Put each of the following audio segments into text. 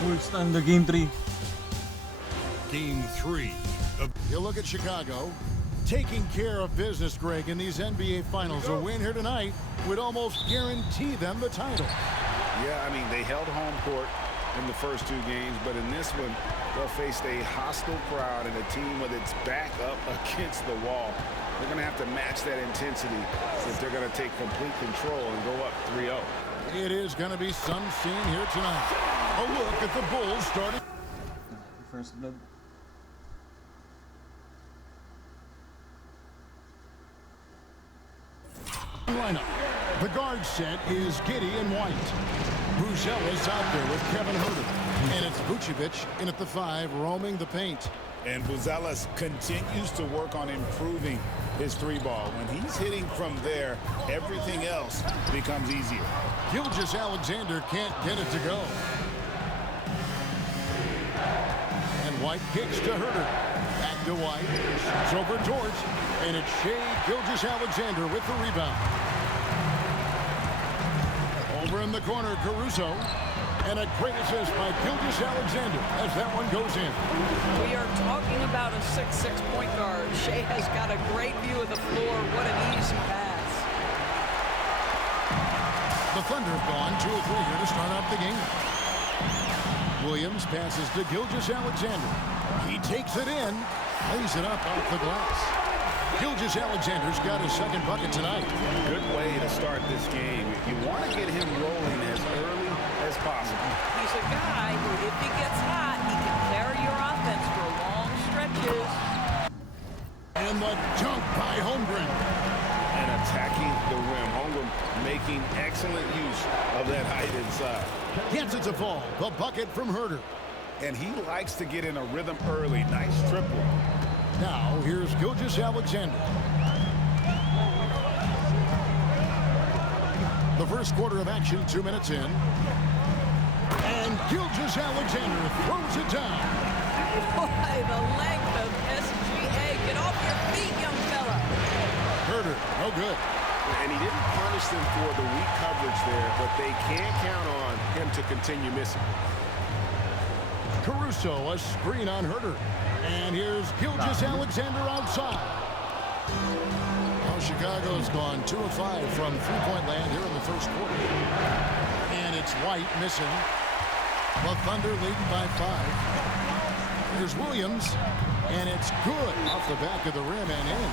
Full standard game 3. Game 3. You look at Chicago taking care of business, Greg, in these NBA Finals. A win here tonight would almost guarantee them the title. Yeah, I mean, they held home court in the first 2 games, but in this one, they'll face a hostile crowd and a team with its back up against the wall. They're going to have to match that intensity if they're going to take complete control and go up 3-0. It is going to be some scene here tonight. A look at the Bulls starting. First blood. Lineup. The guard set is Giddey and White. Buzelis out there with Kevin Huerter. And it's Vucevic in at the 5, roaming the paint. And Buzelis continues to work on improving his 3-ball. When he's hitting from there, everything else becomes easier. Gilgeous-Alexander can't get it to go. And White kicks to Huerter. Back to White. Shoots over Dort. And it's Shai Gilgeous-Alexander with the rebound. Over in the corner, Caruso. And a great assist by Gilgeous-Alexander as that one goes in. We are talking about a 6'6" point guard. Shai has got a great view of the floor. What an easy pass. The Thunder have gone 2 of 3 here to start off the game. Williams passes to Gilgeous-Alexander. He takes it in, lays it up off the glass. Gilgeous-Alexander's got his second bucket tonight. Good way to start this game. You want to get him rolling as early as possible. He's a guy who, if he gets hot, he can carry your offense for long stretches. And the dunk by Holmgren. And attacking the rim. Holmgren making excellent use of that height inside. Gets it to fall. The bucket from Huerter. And he likes to get in a rhythm early. Nice triple. Now, here's Gilgeous-Alexander. The first quarter of action, 2 minutes in. And Gilgeous-Alexander throws it down. Boy, the length of SGA. Get off your feet, young fella. Huerter, no good. And he didn't punish them for the weak coverage there, but they can't count on him to continue missing. Caruso, a screen on Huerter. And here's Gilgeous-Alexander outside. Well, Chicago's gone 2 of 5 from three-point land here in the first quarter. And it's White missing. The Thunder leading by 5. Here's Williams. And it's good off the back of the rim and in.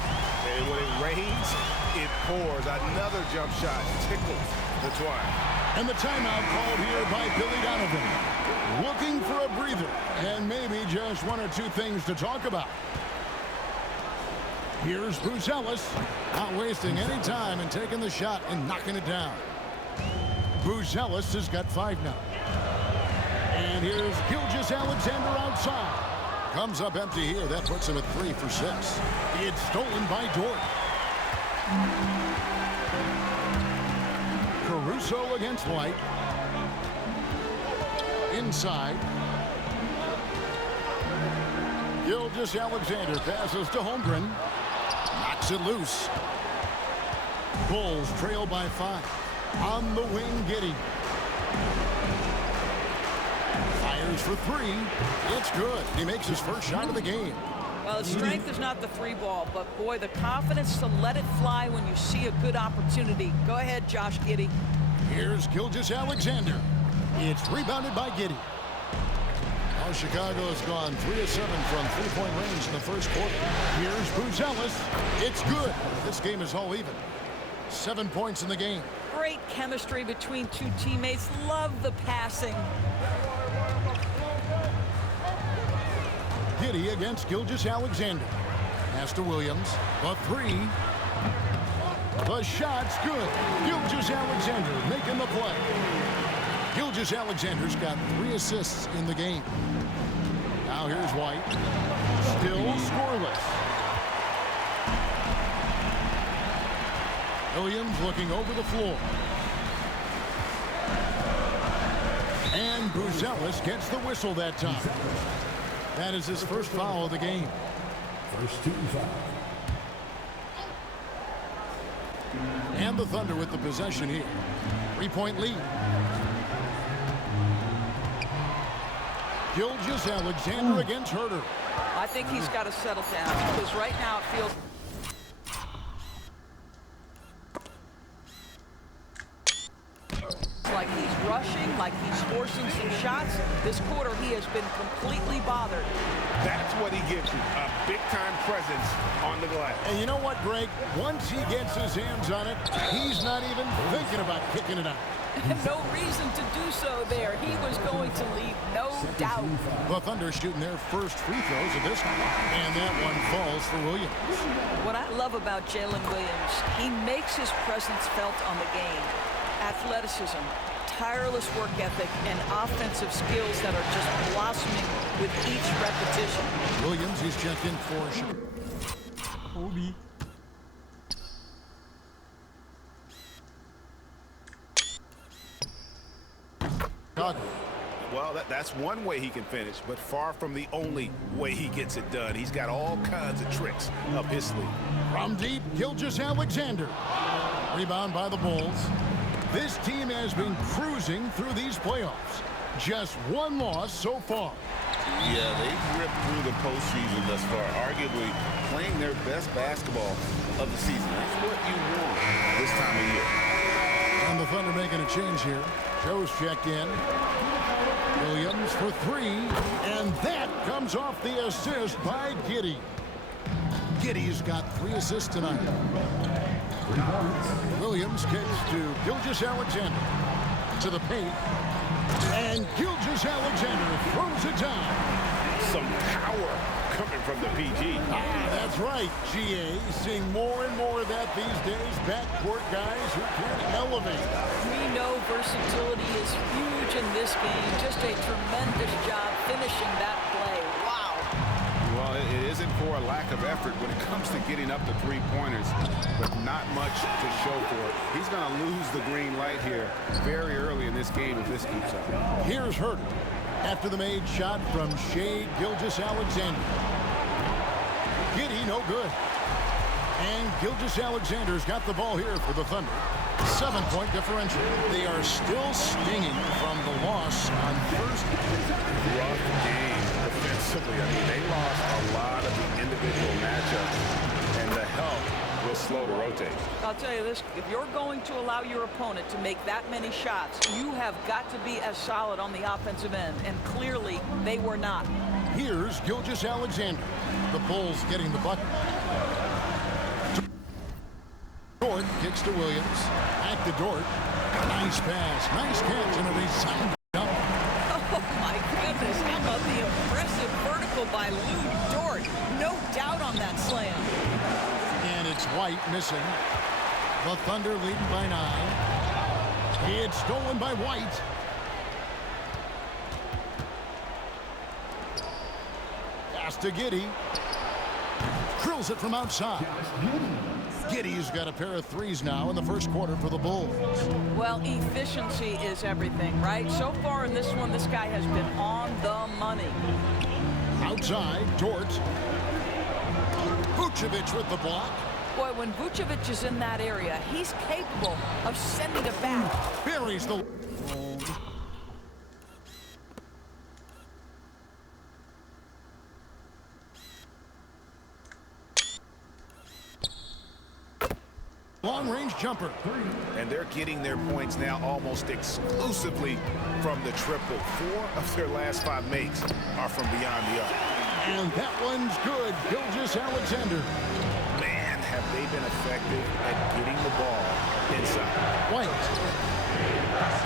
And when it rains, it pours. Another jump shot tickles the twine. And the timeout called here by Billy Donovan. Looking for a breather and maybe just 1 or 2 things to talk about. Here's Buzelis, not wasting any time and taking the shot and knocking it down. Buzelis has got 5 now. And here's Gilgeous-Alexander outside. Comes up empty here. That puts him at 3 for 6. It's stolen by Dort. Caruso against White. Inside. Gilgeous-Alexander passes to Holmgren. Knocks it loose. Bulls trail by 5. On the wing, Giddey. Fires for 3. It's good. He makes his first shot of the game. Well, the strength is not the 3-ball, but boy, the confidence to let it fly when you see a good opportunity. Go ahead, Josh Giddey. Here's Gilgeous-Alexander. It's rebounded by Giddey. Now Chicago has gone 3 of 7 from three-point range in the first quarter. Here's Buzelis. It's good. This game is all even. 7 points in the game. Great chemistry between 2 teammates. Love the passing. Giddey against Gilgeous-Alexander. Pass to Williams. The 3. The shot's good. Gilgeous-Alexander making the play. Gilgeous-Alexander's got 3 assists in the game. Now here's White. Still scoreless. Williams looking over the floor. And Buzelis gets the whistle that time. That is his first foul of the game. First 2 foul. And the Thunder with the possession here. 3-point lead. Gilgeous-Alexander against Herter. I think he's got to settle down because right now it feels like he's rushing, like he's forcing some shots. This quarter, he has been completely bothered. That's what he gives you, a big-time presence on the glass. And you know what, Greg? Once he gets his hands on it, he's not even thinking about kicking it out. No reason to do so there. He was going to leave, no doubt. The Thunder shooting their first free throws of this one, and that one falls for Williams. What I love about Jalen Williams, he makes his presence felt on the game. Athleticism, tireless work ethic, and offensive skills that are just blossoming with each repetition. Williams, he's checked in for Kobe. Chicago. Well, that's one way he can finish, but far from the only way he gets it done. He's got all kinds of tricks up his sleeve. From deep, Gilgeous-Alexander. Rebound by the Bulls. This team has been cruising through these playoffs. Just one loss so far. Yeah, they've ripped through the postseason thus far, arguably playing their best basketball of the season. That's what you want this time of year. And the Thunder making a change here. Joe's checked in. Williams for three, and that comes off the assist by Giddey. Giddey's got 3 assists tonight. Williams kicks to Gilgeous-Alexander. To the paint. And Gilgeous-Alexander throws it down. Some power coming from the PG. That's right, GA. Seeing more and more of that these days. Backcourt guys who can elevate. We know versatility is huge in this game. Just a tremendous job finishing that play. Wow. Well, it isn't for a lack of effort when it comes to getting up the three-pointers, but not much to show for it. He's going to lose the green light here very early in this game if this keeps up. Here's Herter after the made shot from Shai Gilgeous-Alexander. Giddey, no good. And Gilgeous-Alexander's got the ball here for the Thunder. 7-point differential. They are still stinging from the loss on Thursday. Rough game defensively. I mean, they lost a lot of the individual matchups, and the help was slow to rotate. I'll tell you this, if you're going to allow your opponent to make that many shots, you have got to be as solid on the offensive end, and clearly they were not. Here's Gilgeous-Alexander. The Bulls getting the bucket. Dort kicks to Williams. Back to Dort. Nice pass. Nice catch and a resounding dunk. Oh, my goodness. How about the impressive vertical by Lou Dort? No doubt on that slam. And it's White missing. The Thunder leading by 9. It's stolen by White. Pass to Giddey. Drills it from outside. Giddey's got a pair of threes now in the first quarter for the Bulls. Well, efficiency is everything, right? So far in this one, this guy has been on the money. Outside, Dort. Vucevic with the block. Boy, when Vucevic is in that area, he's capable of sending it back. Buries the... long-range jumper. And they're getting their points now almost exclusively from the triple. 4 of their last 5 makes are from beyond the arc. And that one's good. Gilgeous-Alexander. Man, have they been effective at getting the ball inside. White.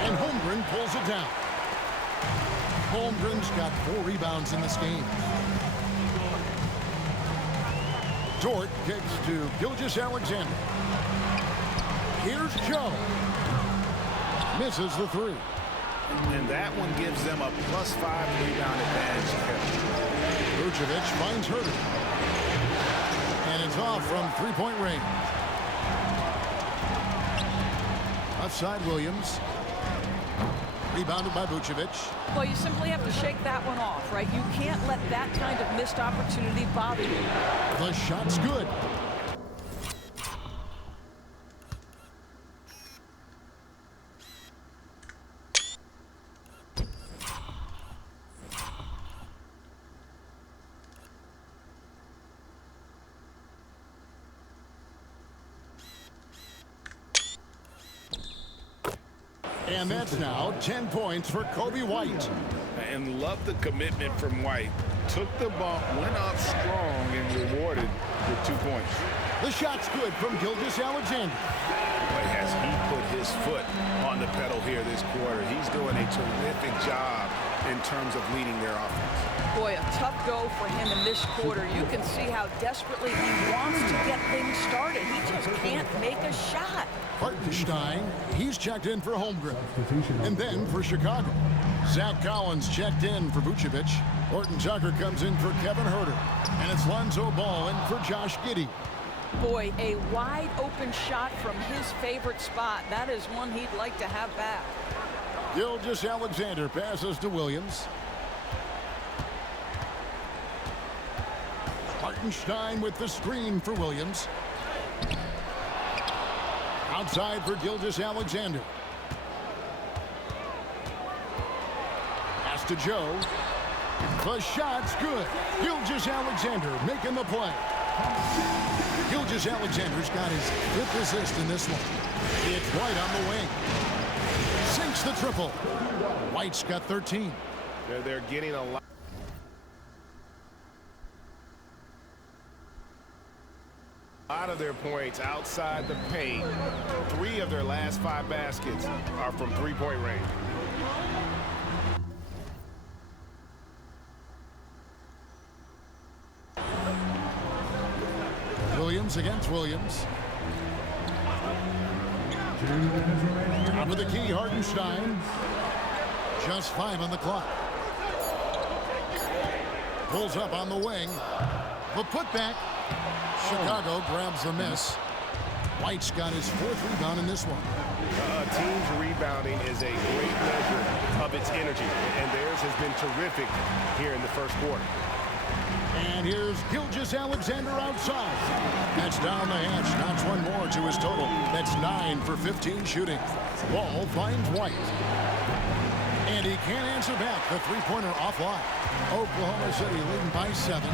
And Holmgren pulls it down. Holmgren's got 4 rebounds in this game. Dort kicks to Gilgeous-Alexander. Here's Joe. Misses the 3. And that one gives them a +5 rebound advantage. Vucevic finds Herter. And it's off from 3-point range. Outside Williams. Rebounded by Vucevic. Well, you simply have to shake that one off, right? You can't let that kind of missed opportunity bother you. The shot's good. And that's now 10 points for Kobe White. And love the commitment from White. Took the bump, went up strong, and rewarded with 2 points. The shot's good from Gilgeous-Alexander. But has he put his foot on the pedal here this quarter? He's doing a terrific job in terms of leading their offense. Boy, a tough go for him in this quarter. You can see how desperately he wants to get things started. He just can't make a shot. Hartenstein, he's checked in for Holmgren. And then for Chicago, Zach Collins checked in for Vucevic. Horton Tucker comes in for Kevin Huerter. And it's Lonzo Ball in for Josh Giddey. Boy, a wide open shot from his favorite spot. That is one he'd like to have back. Gilgeous-Alexander passes to Williams. Hartenstein with the screen for Williams. Outside for Gilgeous-Alexander. Pass to Joe. The shot's good. Gilgeous-Alexander making the play. Gilgeous-Alexander's got his 5th assist in this one. It's White on the wing. Sinks the triple. White's got 13. They're getting a lot of their points outside the paint. 3 of their last 5 baskets are from three-point range. Williams against Williams. Top of the key, Hartenstein. Just 5 on the clock. Pulls up on the wing. The putback. Chicago grabs the miss. White's got his 4th rebound in this one. A team's rebounding is a great measure of its energy, and theirs has been terrific here in the first quarter. And here's Gilgeous-Alexander outside. That's down the hatch. Knocks one more to his total. That's 9 for 15 shooting. Ball finds White. And he can't answer back. The three-pointer offline. Oklahoma City leading by 7.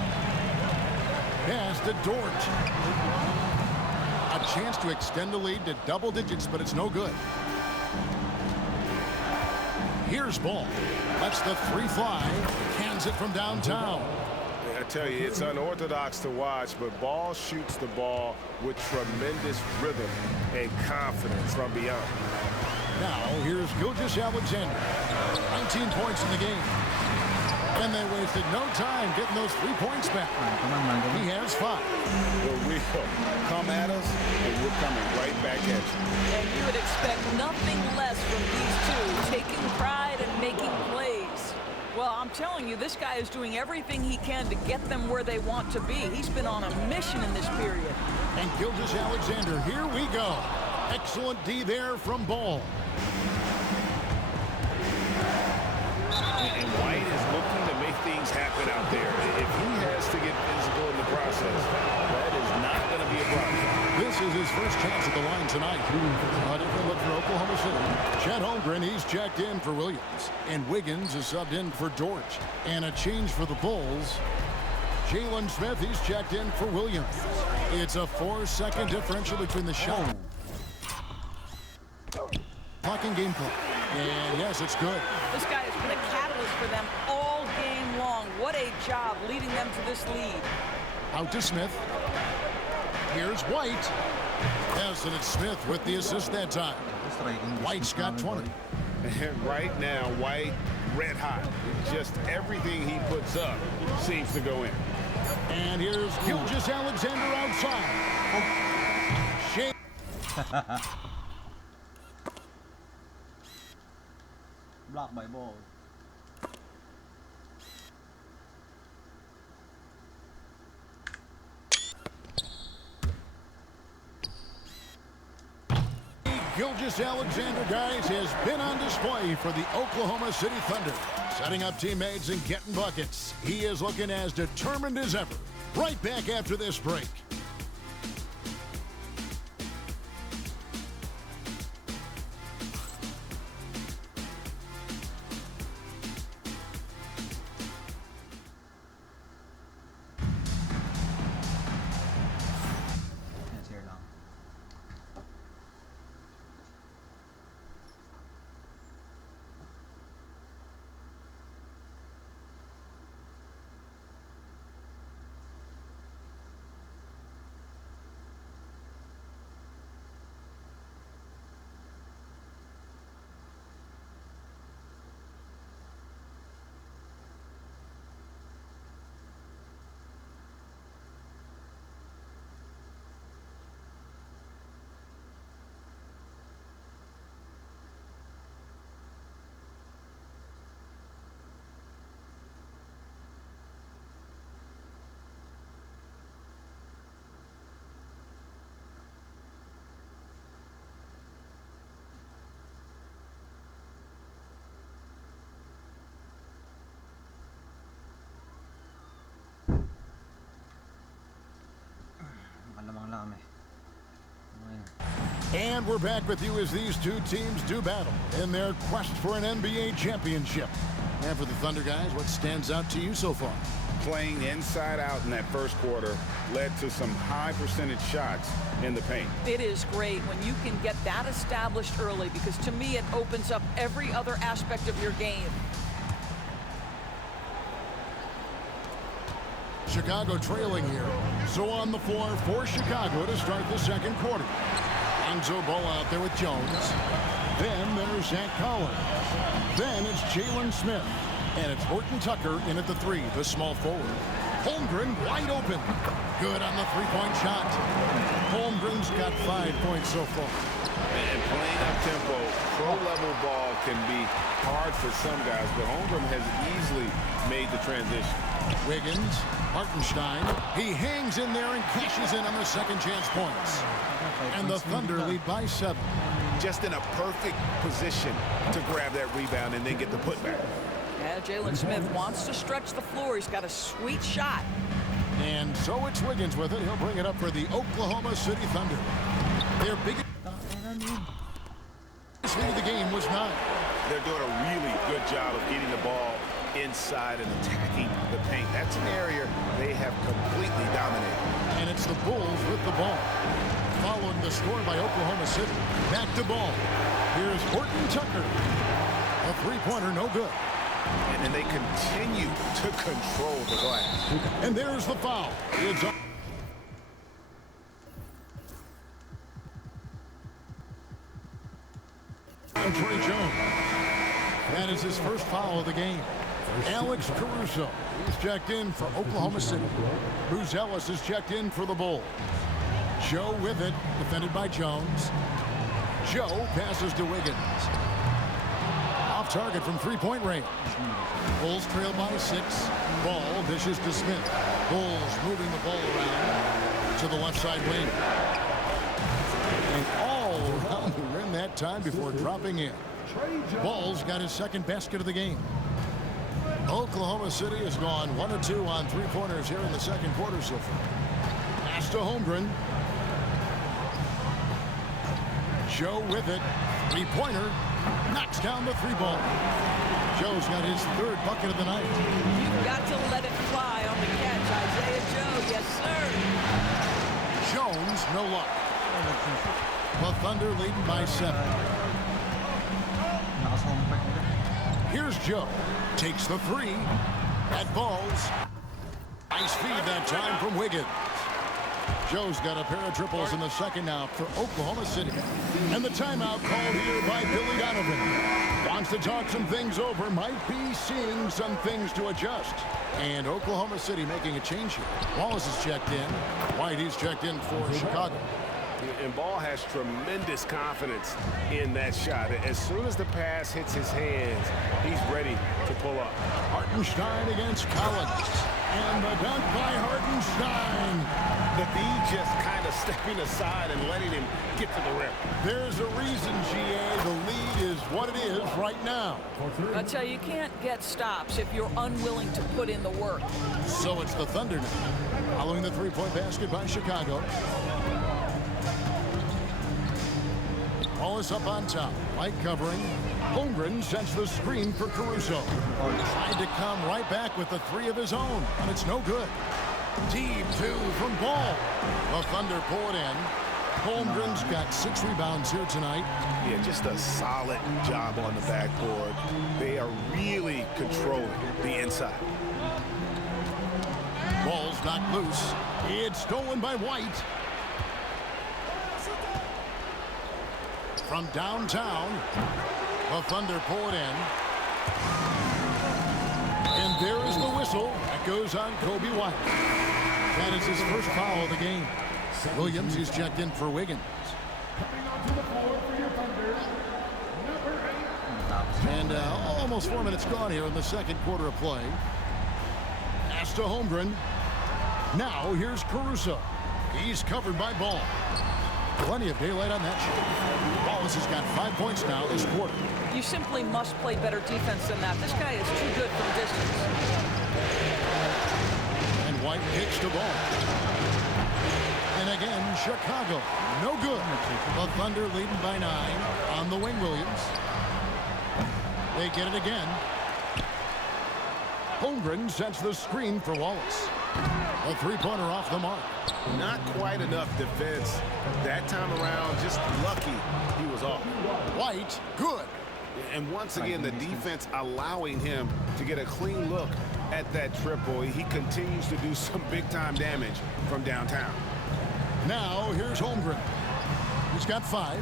Pass to Dort. A chance to extend the lead to double digits, but it's no good. Here's Ball. Lets the 3 fly. Cans it from downtown. I tell you, it's unorthodox to watch, but Ball shoots the ball with tremendous rhythm and confidence from beyond. Now, here's Gilgeous-Alexander. 19 points in the game. And they wasted no time getting those 3 points back. He has 5. The wheel come at us, and we're coming right back at you. And you would expect nothing less from these two, taking pride and making plays. Well, I'm telling you, this guy is doing everything he can to get them where they want to be. He's been on a mission in this period. And Gilgeous-Alexander, here we go. Excellent D there from Ball. And White is looking to make things happen out there. If he has to get physical in the process, that is not going to be a problem. This is his first chance at the line tonight. A different look for Oklahoma City. Chet Holmgren, he's checked in for Williams. And Wiggins is subbed in for Dort. And a change for the Bulls. Jalen Smith, he's checked in for Williams. It's a 4-second differential between the shot. Clock and game clock. And yes, it's good. This guy has been a catalyst for them all game long. What a job leading them to this lead. Out to Smith. Here's White. Yes, and it's Smith with the assist that time. White's got 20. And right now, White red hot. Just everything he puts up seems to go in. And here's Gilgeous-Alexander outside. Shea. Block by Ball. Gilgeous-Alexander, guys, has been on display for the Oklahoma City Thunder. Setting up teammates and getting buckets. He is looking as determined as ever. Right back after this break. And we're back with you as these two teams do battle in their quest for an NBA championship. And for the Thunder guys, what stands out to you so far? Playing inside out in that first quarter led to some high percentage shots in the paint. It is great when you can get that established early, because to me it opens up every other aspect of your game. Chicago trailing here. So on the floor for Chicago to start the second quarter. Lonzo Ball out there with Jones. Then there's Zach Collins. Then it's Jalen Smith. And it's Horton Tucker in at the three, the small forward. Holmgren wide open. Good on the three-point shot. Holmgren's got 5 points so far. And playing up tempo, pro-level ball can be hard for some guys, but Holmgren has easily made the transition. Wiggins, Hartenstein. He hangs in there and cashes in on the second chance points. And the Thunder lead by 7. Just in a perfect position to grab that rebound and then get the putback. Yeah, Jalen Smith wants to stretch the floor. He's got a sweet shot. And so it's Wiggins with it. He'll bring it up for the Oklahoma City Thunder. Their biggest lead of the game was 9. They're doing a really good job of getting the ball inside and attacking the paint. That's an area they have completely dominated. And it's the Bulls with the ball. Following the score by Oklahoma City. Back to Ball. Here's Horton Tucker. A three-pointer, no good. And then they continue to control the glass. And there's the foul. It's on. Trey Jones. That is his first foul of the game. Alex Caruso is checked in for Oklahoma City. Bruce Ellis is checked in for the Bulls. Joe with it, defended by Jones. Joe passes to Wiggins. Off target from three-point range. Bulls trail by 6. Ball dishes to Smith. Bulls moving the ball around to the left side wing. And all around the rim that time before dropping in. Ball's got his second basket of the game. Oklahoma City has gone 1 of 2 on three-pointers here in the second quarter so far. Pass to Holmgren. Joe with it. Three-pointer. Knocks down the three ball. Joe's got his third bucket of the night. You've got to let it fly on the catch. Isaiah Joe, yes, sir. Jones, no luck. The Thunder leading by 7. Here's Joe. Takes the three. That falls. Nice feed that time from Wiggins. Joe's got a pair of triples in the second now for Oklahoma City. And the timeout called here by Billy Donovan. Wants to talk some things over. Might be seeing some things to adjust. And Oklahoma City making a change here. Wallace is checked in. White, he's checked in for Chicago. And Ball has tremendous confidence in that shot. As soon as the pass hits his hands, he's ready to pull up. Hartenstein against Collins. And the dunk by Hartenstein. The D just kind of stepping aside and letting him get to the rim. There's a reason, GA. The lead is what it is right now. I tell you, you can't get stops if you're unwilling to put in the work. So it's the Thunder now. Following the three-point basket by Chicago. Wallace up on top. White covering. Holmgren sets the screen for Caruso. Tried to come right back with the three of his own, and it's no good. Deep two from Ball. The Thunder pull it in. Holmgren's got 6 rebounds here tonight. Yeah, just a solid job on the backboard. They are really controlling the inside. Ball's knocked loose. It's stolen by White. From downtown, the Thunder pull it in. And there is the whistle. That goes on Kobe White. That is his first foul of the game. Williams is checked in for Wiggins. And almost 4 minutes gone here in the second quarter of play. Pass to Holmgren. Now here's Caruso. He's covered by Ball. Plenty of daylight on that shot. Wallace has got 5 points now this quarter. You simply must play better defense than that. This guy is too good from distance. And White kicks the ball. And again, Chicago. No good. The Thunder leading by 9 on the wing, Williams. They get it again. Holmgren sets the screen for Wallace. A three-pointer off the mark. Not quite enough defense that time around. Just lucky he was off. White, good. And once again, the defense allowing him to get a clean look at that triple. He continues to do some big-time damage from downtown. Now, here's Holmgren. He's got 5.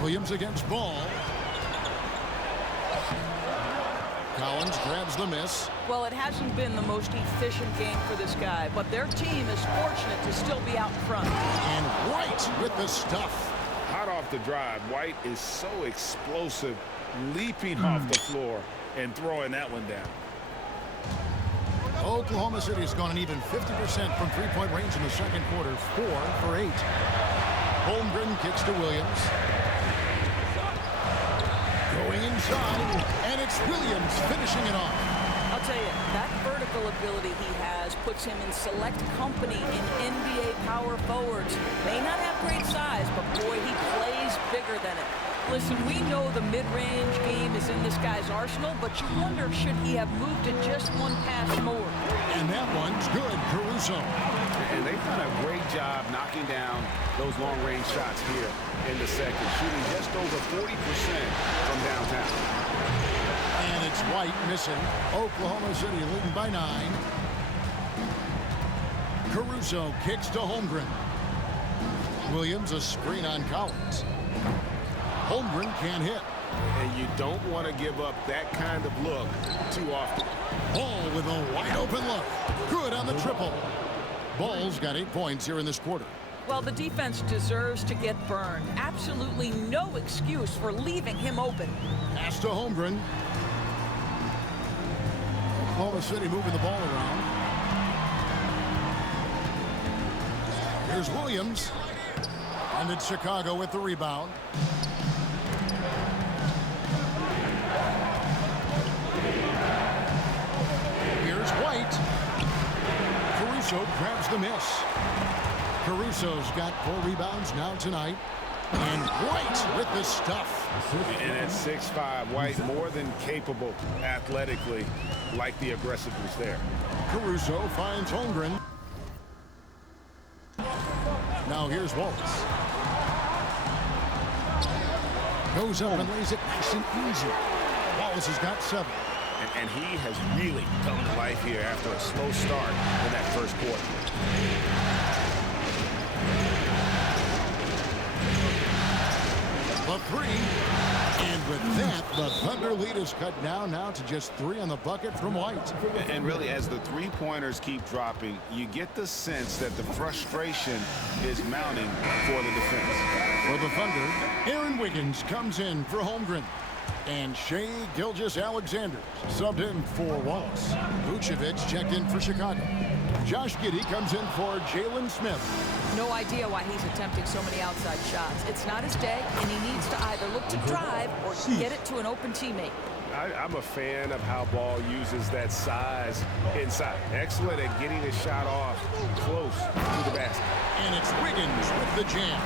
Williams against Ball. Collins grabs the miss. Well, it hasn't been the most efficient game for this guy, but their team is fortunate to still be out front. And White with the stuff. Hot off the drive, White is so explosive, leaping off the floor and throwing that one down. Oklahoma City has gone an even 50% from three-point range in the second quarter, 4 for 8. Holmgren kicks to Williams. Going inside, and it's Williams finishing it off. I'll tell you, that vertical ability he has puts him in select company in NBA power forwards. May not have great size, but boy, he plays bigger than it. Listen, we know the mid-range game is in this guy's arsenal, but you wonder, should he have moved it just one pass more? And that one's good, Caruso. And they've done a great job knocking down those long-range shots here in the second, shooting just over 40% from downtown. And it's White missing. Oklahoma City leading by 9. Caruso kicks to Holmgren. Williams a screen on Collins. Holmgren can't hit. And you don't want to give up that kind of look too often. Ball with a wide open look. Good on the triple. Ball's got 8 points here in this quarter. Well, the defense deserves to get burned. Absolutely no excuse for leaving him open. Pass to Holmgren. Oklahoma City moving the ball around. Here's Williams. And it's Chicago with the rebound. Here's White. Caruso grabs the miss. Caruso's got 4 rebounds now tonight. And White with the stuff. And at 6'5", White more than capable athletically, like the aggressiveness there. Caruso finds Holmgren. Now here's Wallace. Goes up and lays it nice and easy. Wallace has got 7. And he has really come to life here after a slow start in that first quarter. The 3. And with that, the Thunder lead is cut down now to just 3 on the bucket from White. And really, as the three-pointers keep dropping, you get the sense that the frustration is mounting for the defense. For the Thunder, Aaron Wiggins comes in for Holmgren. And Shai Gilgeous-Alexander subbed in for Wallace. Vucevic checked in for Chicago. Josh Giddey comes in for Jalen Smith. No idea why he's attempting so many outside shots. It's not his day, and he needs to either look to drive or get it to an open teammate. I'm a fan of how Ball uses that size inside. Excellent at getting a shot off close to the basket. And it's Wiggins with the jam.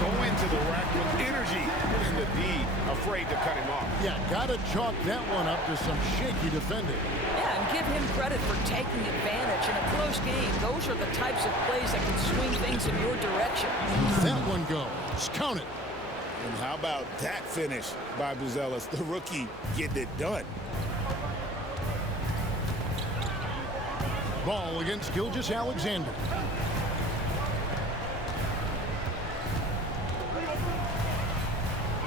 Going to the rack with energy, and the D afraid to cut him off. Yeah, gotta chalk that one up to some shaky defending. Yeah, and give him credit for taking advantage in a close game. Those are the types of plays that can swing things in your direction. That one goes. Count it. And how about that finish by Buzelis, the rookie, getting it done. Ball against Gilgeous-Alexander.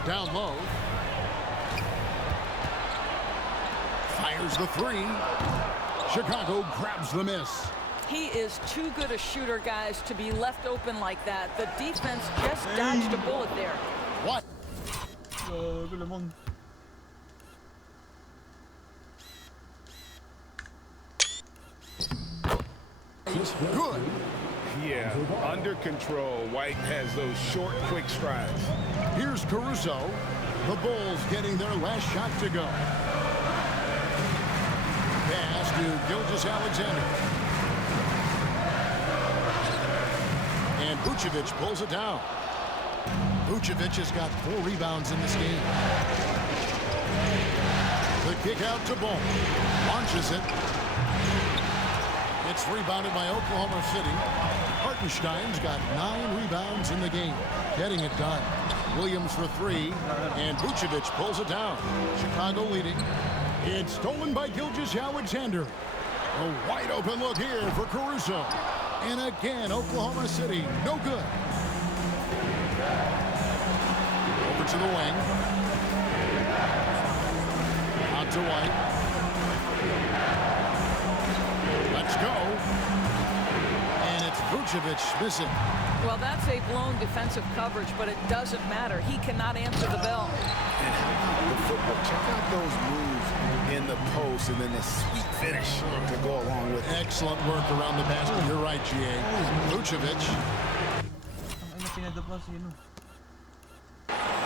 Down low. Fires the 3. Chicago grabs the miss. He is too good a shooter, guys, to be left open like that. The defense just dodged a bullet there. What? Lemon. Good. Yeah, under control. White has those short, quick strides. Here's Caruso. The Bulls getting their last shot to go. Pass to Gilgeous-Alexander. Vucevic pulls it down. Vucevic has got 4 rebounds in this game. The kick out to Ball. Launches it. It's rebounded by Oklahoma City. Hartenstein's got 9 rebounds in the game. Getting it done. Williams for 3. And Vucevic pulls it down. Chicago leading. It's stolen by Gilgeous-Alexander. A wide open look here for Caruso. And again, Oklahoma City, no good. Over to the wing. Out to White. Let's go. And it's Vucevic missing. Well, that's a blown defensive coverage, but it doesn't matter. He cannot answer the bell. The football, check out those moves in the post and then the sweet finish to go along with it. Excellent work around the basket. You're right, GA. Vucevic.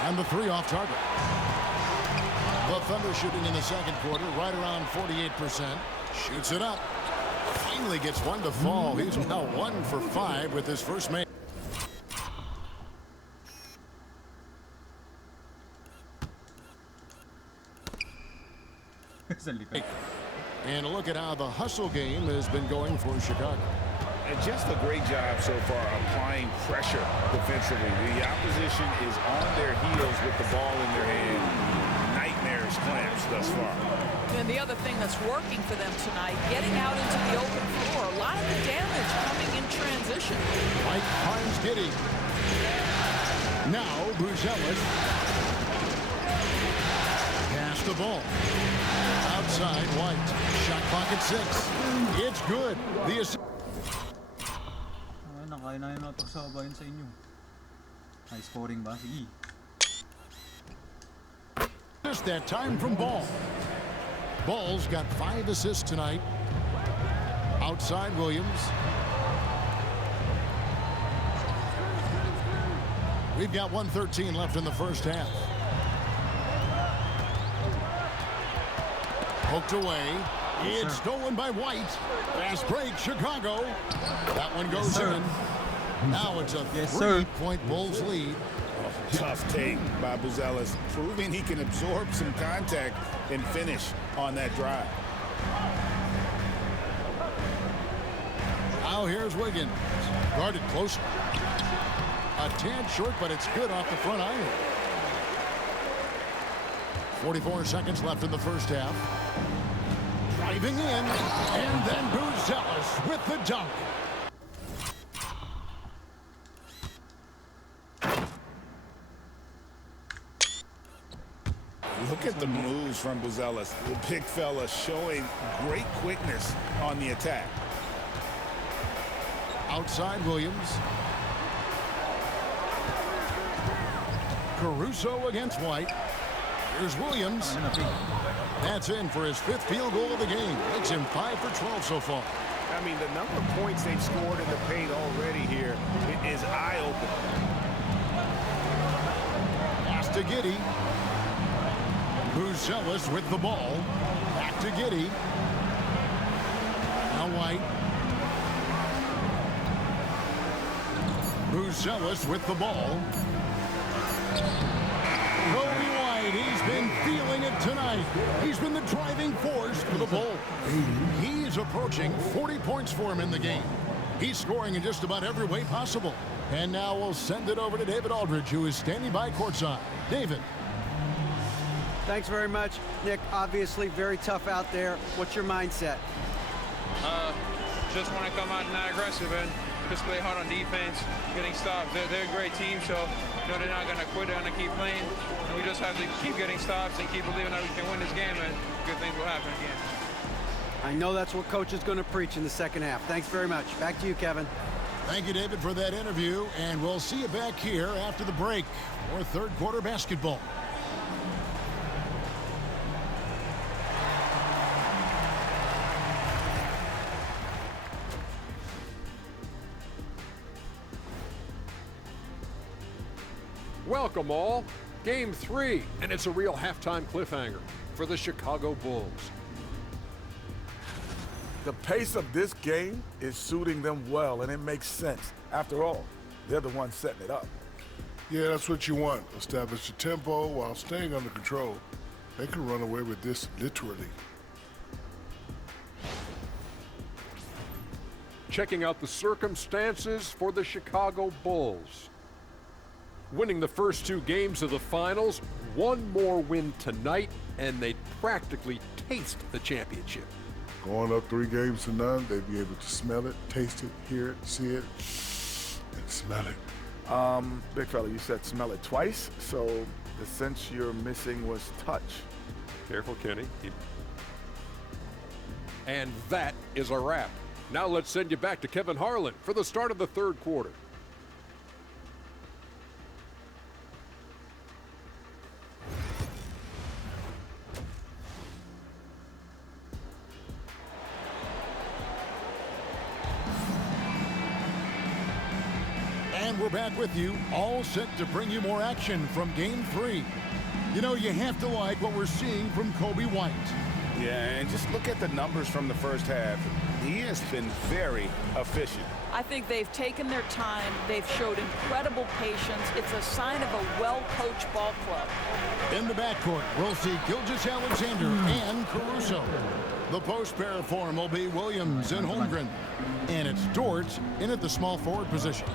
And the 3 off target. The Thunder shooting in the second quarter, right around 48%. Shoots it up. Finally gets one to fall. He's now 1 for 5 with his first make. And look at how the hustle game has been going for Chicago. And just a great job so far applying pressure defensively. The opposition is on their heels with the ball in their hand. Nightmarish clamps thus far. And the other thing that's working for them tonight, getting out into the open floor. A lot of the damage coming in transition. White finds Giddey. Now Buzelis. Pass the ball. Outside White. Shot clock at 6. It's good. The assist. Nakaya na yung natagsabayan sa inyo. High scoring ba? Sige. Just that time from Ball. Ball's got 5 assists tonight. Outside Williams. We've got 1:13 left in the first half. Poked away. It's stolen by White. Fast break, Chicago. That one goes in. Now it's a 3-point Bulls lead. Tough take by Buzelis, proving he can absorb some contact and finish on that drive. Now here's Wiggins. Guarded closer. A tad short, but it's good off the front iron. 44 seconds left in the first half. Driving in, and then Buzelis with the dunk. Look at the moves from Buzelis. The big fella showing great quickness on the attack. Outside Williams. Caruso against White. Here's Williams. That's in for his 5th field goal of the game. Makes him 5 for 12 so far. I mean, the number of points they've scored in the paint already here is eye-opening. Pass to Giddey. Buzelis with the ball. Back to Giddey. Now White. Buzelis with the ball. Kobe White, he's been feeling it tonight. He's been the driving force for the Bulls. He's approaching 40 points for him in the game. He's scoring in just about every way possible. And now we'll send it over to David Aldridge, who is standing by courtside. David. Thanks very much, Nick. Obviously very tough out there. What's your mindset? Just want to come out and not aggressive and just play hard on defense, getting stops. They're a great team, so they're not going to quit. They're going to keep playing. And we just have to keep getting stops and keep believing that we can win this game, and good things will happen again. I know that's what Coach is going to preach in the second half. Thanks very much. Back to you, Kevin. Thank you, David, for that interview. And we'll see you back here after the break for third quarter basketball. Welcome all. Game 3, and it's a real halftime cliffhanger for the Chicago Bulls. The pace of this game is suiting them well, and it makes sense. After all, they're the ones setting it up. Yeah, that's what you want. Establish the tempo while staying under control. They can run away with this literally. Checking out the circumstances for the Chicago Bulls. Winning the first 2 games of the finals, one more win tonight, and they'd practically taste the championship. Going up 3 games to none, they'd be able to smell it, taste it, hear it, see it, and smell it. Big fella, you said smell it twice, so the sense you're missing was touch. Careful, Kenny. And that is a wrap. Now let's send you back to Kevin Harlan for the start of the 3rd quarter. And we're back with you, all set to bring you more action from Game 3. You know, you have to like what we're seeing from Kobe White. Yeah, and just look at the numbers from the first half. He has been very efficient. I think they've taken their time. They've showed incredible patience. It's a sign of a well-coached ball club. In the backcourt, we'll see Gilgeous-Alexander and Caruso. The post pair for him will be Williams and Holmgren. And it's Dort in at the small forward position.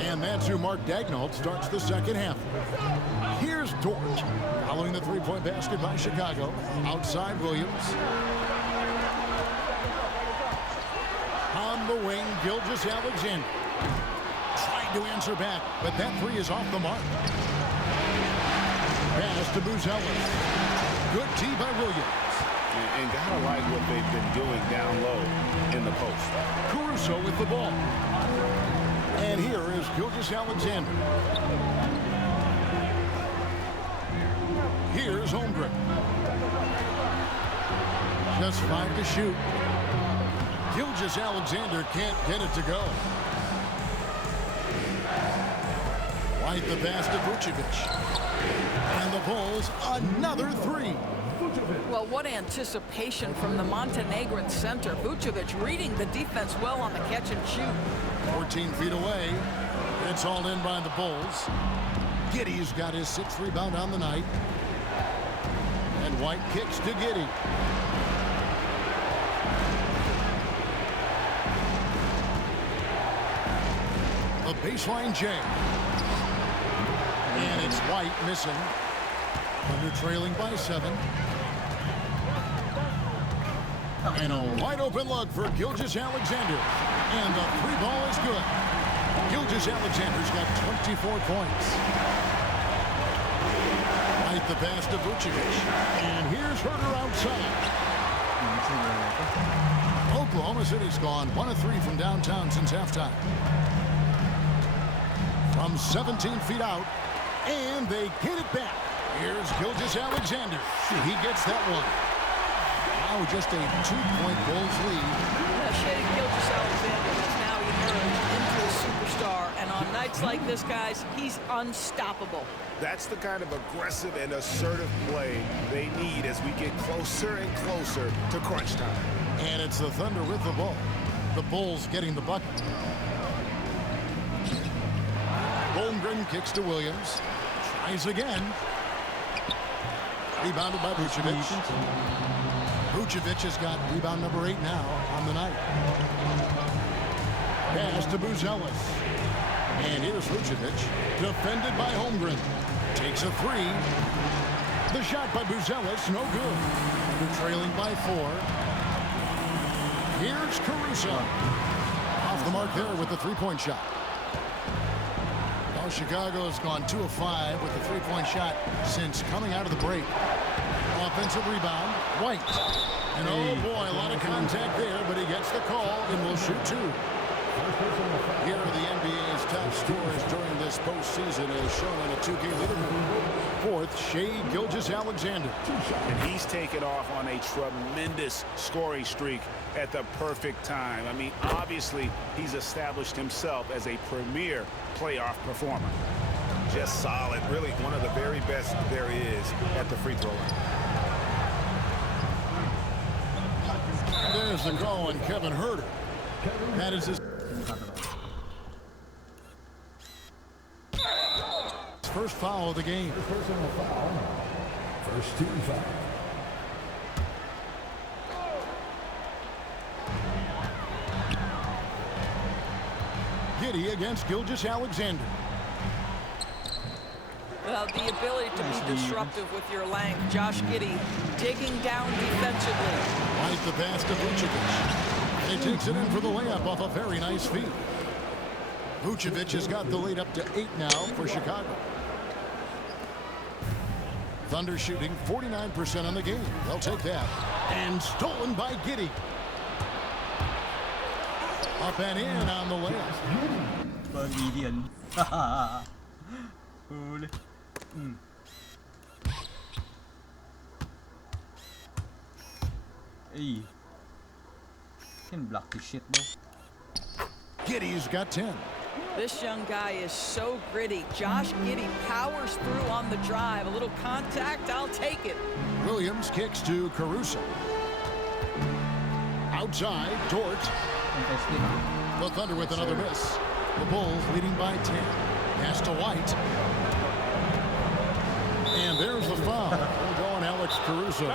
And that's who Mark Daigneault starts the second half. Here's Dort, following the three-point basket by Chicago. Outside Williams. On the wing, Gilgeous-Alexander. Trying to answer back, but that three is off the mark. Pass to Buzelis. Good tee by Williams. And gotta like what they've been doing down low in the post. Caruso with the ball. And here is Gilgeous-Alexander. Here's Holmgren. Just 5 to shoot. Gilgeous-Alexander can't get it to go. White the pass to Vucevic. And the Bulls another three. Well, what anticipation from the Montenegrin center. Vucevic reading the defense well on the catch and shoot. 14 feet away. It's all in by the Bulls. Giddey's got his 6th rebound on the night. And White kicks to Giddey. A baseline J. And it's White missing. Under trailing by 7. And a wide open look for Gilgeous-Alexander. And the three ball is good. Gilgeous-Alexander's got 24 points. Right the pass to Vucevic. And here's Herter outside. Oklahoma City's gone 1 of 3 from downtown since halftime. From 17 feet out. And they get it back. Here's Gilgeous-Alexander. He gets that one. Now just a 2-point Bulls lead. Shady Gilgeous-Alexander has now emerged into a superstar. And on nights like this, guys, he's unstoppable. That's the kind of aggressive and assertive play they need as we get closer and closer to crunch time. And it's the Thunder with the ball. The Bulls getting the bucket. Holmgren kicks to Williams. Tries again. Rebounded by Vucevic. Vucevic has got rebound number 8 now on the night. Pass to Buzelis. And here's Vucevic. Defended by Holmgren. Takes a 3. The shot by Buzelis, no good. They're trailing by 4. Here's Caruso. Off the mark there with the 3-point shot. Now Chicago's gone 2 of 5 with the 3-point shot since coming out of the break. Offensive rebound, White. And oh boy, a lot of contact there, but he gets the call and will shoot 2. Here are the NBA's top scorers during this postseason as shown on a 2K leaderboard. 4th, Shai Gilgeous-Alexander. And he's taken off on a tremendous scoring streak at the perfect time. I mean, obviously, he's established himself as a premier playoff performer. Just solid, really one of the very best there is at the free throw line. There's the call on Kevin Herter. That is his. first foul of the game. Personal foul. First team foul. Giddey against Gilgeous-Alexander. Well, the ability to be disruptive with your length. Josh Giddey digging down defensively. Right the pass to Vucevic. And he takes it in for the layup off a very nice feed. Vucevic has got the lead up to 8 now for Chicago. Thunder shooting 49% on the game. They'll take that. And stolen by Giddey. Up and in on the layup. Pag-idian. Huli. Hey. Can block this shit though. Giddey's got 10. This young guy is so gritty. Josh Giddey powers through on the drive. A little contact, I'll take it. Williams kicks to Caruso. Outside, Dort. The Thunder with another miss. The Bulls leading by 10. Pass to White. And there's the foul. We're going Alex Caruso.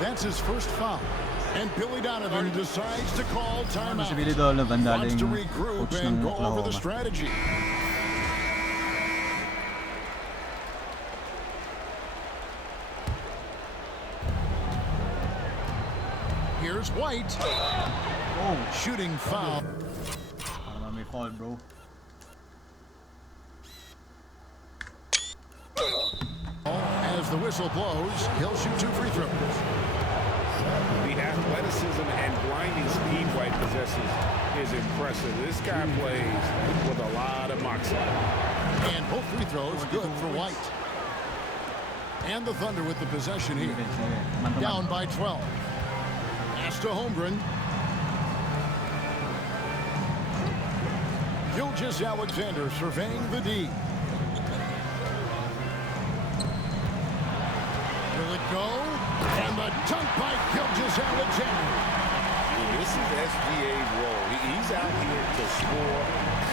That's his first foul. And Billy Donovan decides to call timeout. Wants to regroup and go over the strategy. Here's White. Oh, shooting foul. May foul, bro. As the whistle blows, he'll shoot 2 free throws. The athleticism and blinding speed White possesses is impressive. This guy plays with a lot of moxie. And both free throws good for White. And the Thunder with the possession here. Down by 12. Pass to Holmgren. Gilgeous-Alexander surveying the D. Will it go? And the dunk by Gilgeous-Alexander. This is SGA's role. He's out here to score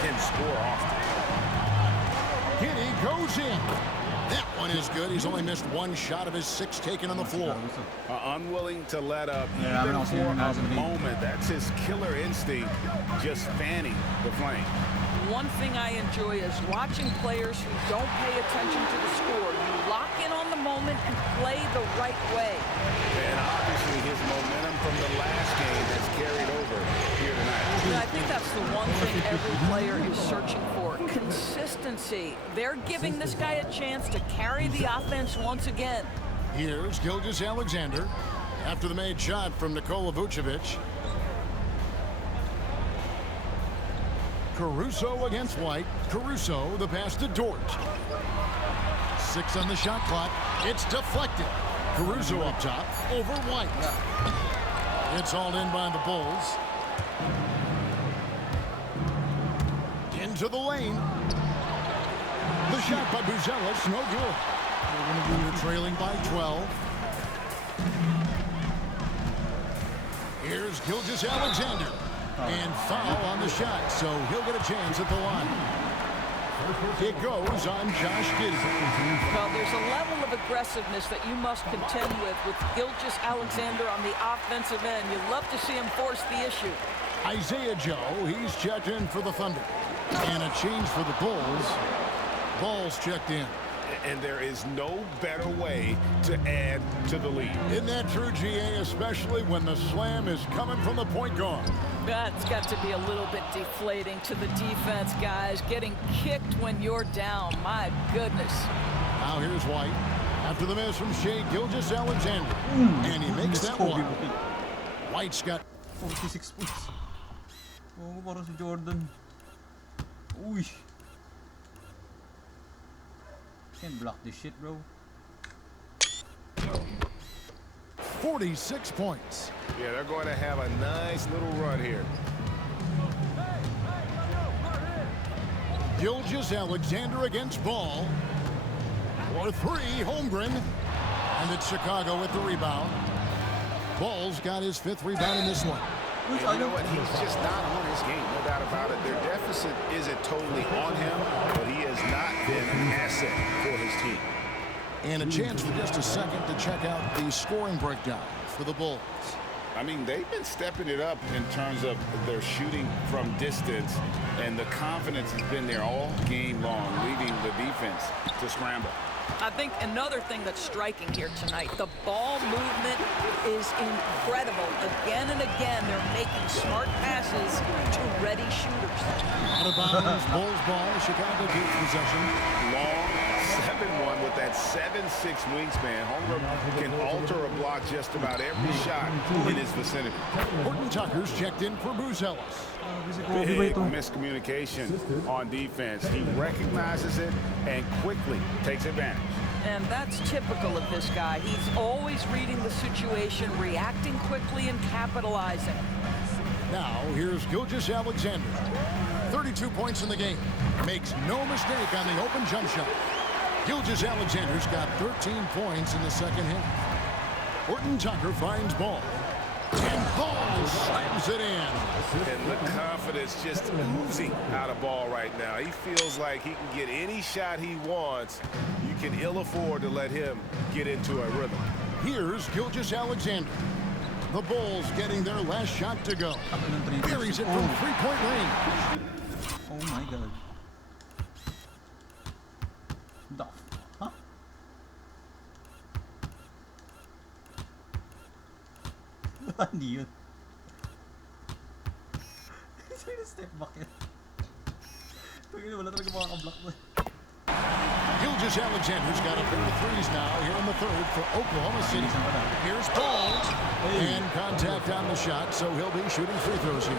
and score often. Giddey goes in. That one is good. He's only missed 1 shot of his 6 taken on the floor. Unwilling to let up even for a moment. That's his killer instinct, just fanning the flame. One thing I enjoy is watching players who don't pay attention to the score. You lock in on the moment and play the right way. And obviously his momentum from the last game has carried over here tonight. And I think that's the one thing every player is searching for. Consistency. They're giving this guy a chance to carry the offense once again. Here's Gilgeous-Alexander after the made shot from Nikola Vucevic. Caruso against White. Caruso, the pass to Dort. 6 on the shot clock. It's deflected. Caruso up top over White. It's hauled in by the Bulls. Into the lane. The shot by Buzelis, no good. They're trailing by 12. Here's Gilgeous-Alexander. And foul on the shot, so he'll get a chance at the line. It goes on Josh Giddey. Well, there's a level of aggressiveness that you must contend with Gilgeous-Alexander on the offensive end. You love to see him force the issue. Isaiah Joe, he's checked in for the Thunder. And a change for the Bulls. Ball's checked in. And there is no better way to add to the lead. Isn't that true, GA, especially when the slam is coming from the point guard? That's got to be a little bit deflating to the defense, guys. Getting kicked when you're down. My goodness. Now here's White. After the miss from Shea Gilgeous-Alexander. And he makes that one. White's got 46 points. Oh, para si Jordan. Uy. Can't block this shit, bro. 46 points. Yeah, they're going to have a nice little run here. Gilgeous-Alexander against Ball. For 3, Holmgren. And it's Chicago with the rebound. Ball's got his 5th rebound in this one. And you know what? He's just not on his game, no doubt about it. Their deficit isn't totally on him, but he has not been an asset for his team. And a chance for just a second to check out the scoring breakdown for the Bulls. I mean, they've been stepping it up in terms of their shooting from distance, and the confidence has been there all game long, leaving the defense to scramble. I think another thing that's striking here tonight, the ball movement is incredible. Again and again, they're making smart passes to ready shooters. Out of bounds, Bulls ball, Chicago keeps possession. Long 7-1 with that 7'6" wingspan. Holmgren can alter a block just about every shot in his vicinity. Horton Tucker's checked in for Bruce Ellis. Big miscommunication on defense. He recognizes it and quickly takes advantage. And that's typical of this guy. He's always reading the situation, reacting quickly, and capitalizing. Now, here's Gilgeous-Alexander. 32 points in the game. Makes no mistake on the open jump shot. Gilgeous-Alexander's got 13 points in the second half. Horton Tucker finds ball. And Ball slams it in. And the confidence just oozing out of Ball right now. He feels like he can get any shot he wants. You can ill afford to let him get into a rhythm. Here's Gilgeous-Alexander. The Bulls getting their last shot to go. Buries it from three-point range. Oh my God. The huh? Ano yun? Sino step back yun? Pagkita wala talaga makaka-block mo. Gilgeous-Alexander's got a pair of threes now here in the third for Oklahoma City. Here's Ball. And contact on the shot, so he'll be shooting free throws here.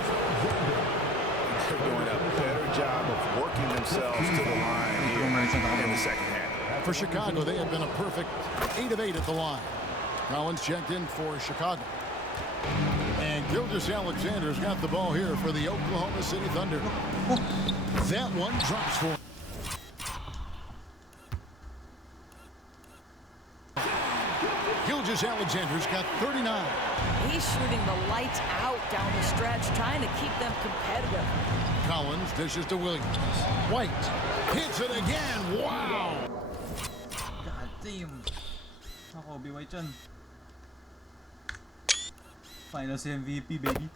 They're doing a better job of working themselves to the line here in the second half. For Chicago, they have been a perfect 8 of 8 at the line. Collins checked in for Chicago. And Gilgeous-Alexander's got the ball here for the Oklahoma City Thunder. That one drops for him. Gilgeous-Alexander's got 39. He's shooting the lights out down the stretch, trying to keep them competitive. Collins dishes to Williams. White hits it again. Wow! God damn. Ako, B-White yan. Finals MVP, baby.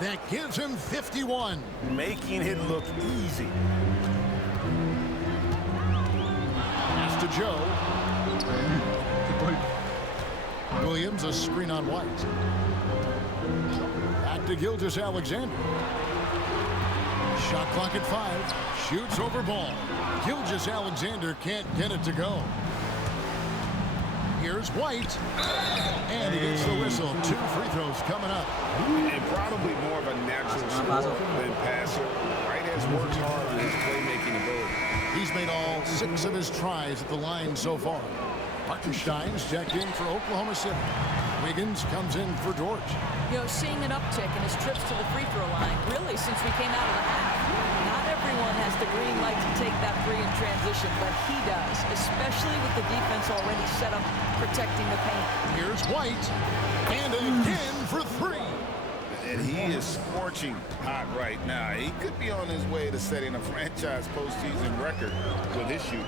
That gives him 51. Making it look easy. Pass to Joe. Williams, a screen on White. Back to Gilgeous-Alexander. Shot clock at 5. Shoots over Ball. Gilgeous-Alexander can't get it to go. Here's White. And he gets the whistle. 2 free throws coming up. And probably more of a natural scorer than passer. White has worked hard on his playmaking ability. He's made all 6 of his tries at the line so far. Hartenstein's checked in for Oklahoma City. Wiggins comes in for George. You know, seeing an uptick in his trips to the free throw line, really, since we came out of the half. Not everyone has the green light to take that three in transition, but he does, especially with the defense already set up protecting the paint. Here's White. And again for 3. And he is scorching hot right now. He could be on his way to setting a franchise postseason record with his shooting.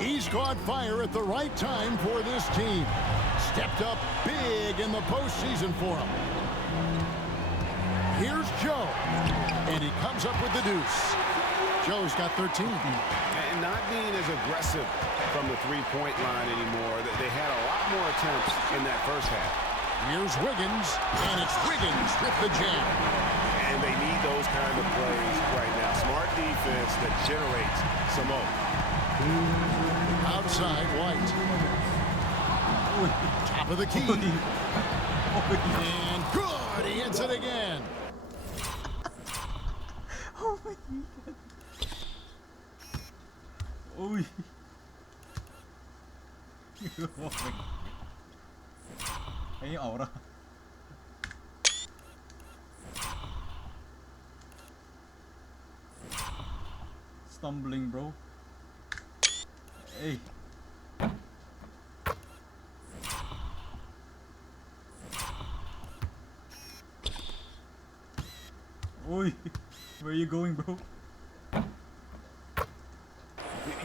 He's caught fire at the right time for this team. Stepped up big in the postseason for him. Here's Joe. And he comes up with the deuce. Joe's got 13. And not being as aggressive from the three-point line anymore. They had a lot more attempts in that first half. Here's Wiggins. And it's Wiggins with the jam. And they need those kind of plays right now. Smart defense that generates some more. Outside, White. Top of the key. And good. He hits it again. Oh my God. Uy. Oh my God. Ay, yung aura. Stumbling, bro. Hey. Oi, where are you going, bro?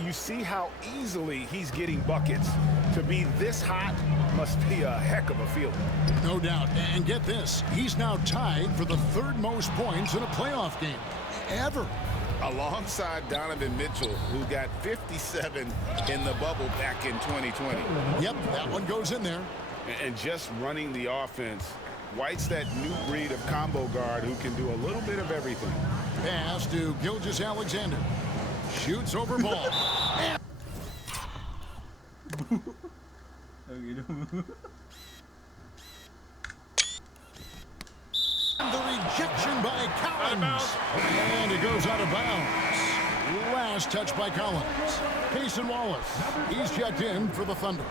You see how easily he's getting buckets. To be this hot must be a heck of a feeling. No doubt. And get this, he's now tied for the third most points in a playoff game ever. Alongside Donovan Mitchell, who got 57 in the bubble back in 2020. Yep, that one goes in there. And just running the offense, White's that new breed of combo guard who can do a little bit of everything. Pass to Gilgeous-Alexander. Shoots over ball. The rejection by Collins. And it goes out of bounds. Last touch by Collins. Cason Wallace. He's checked in for the Thunder.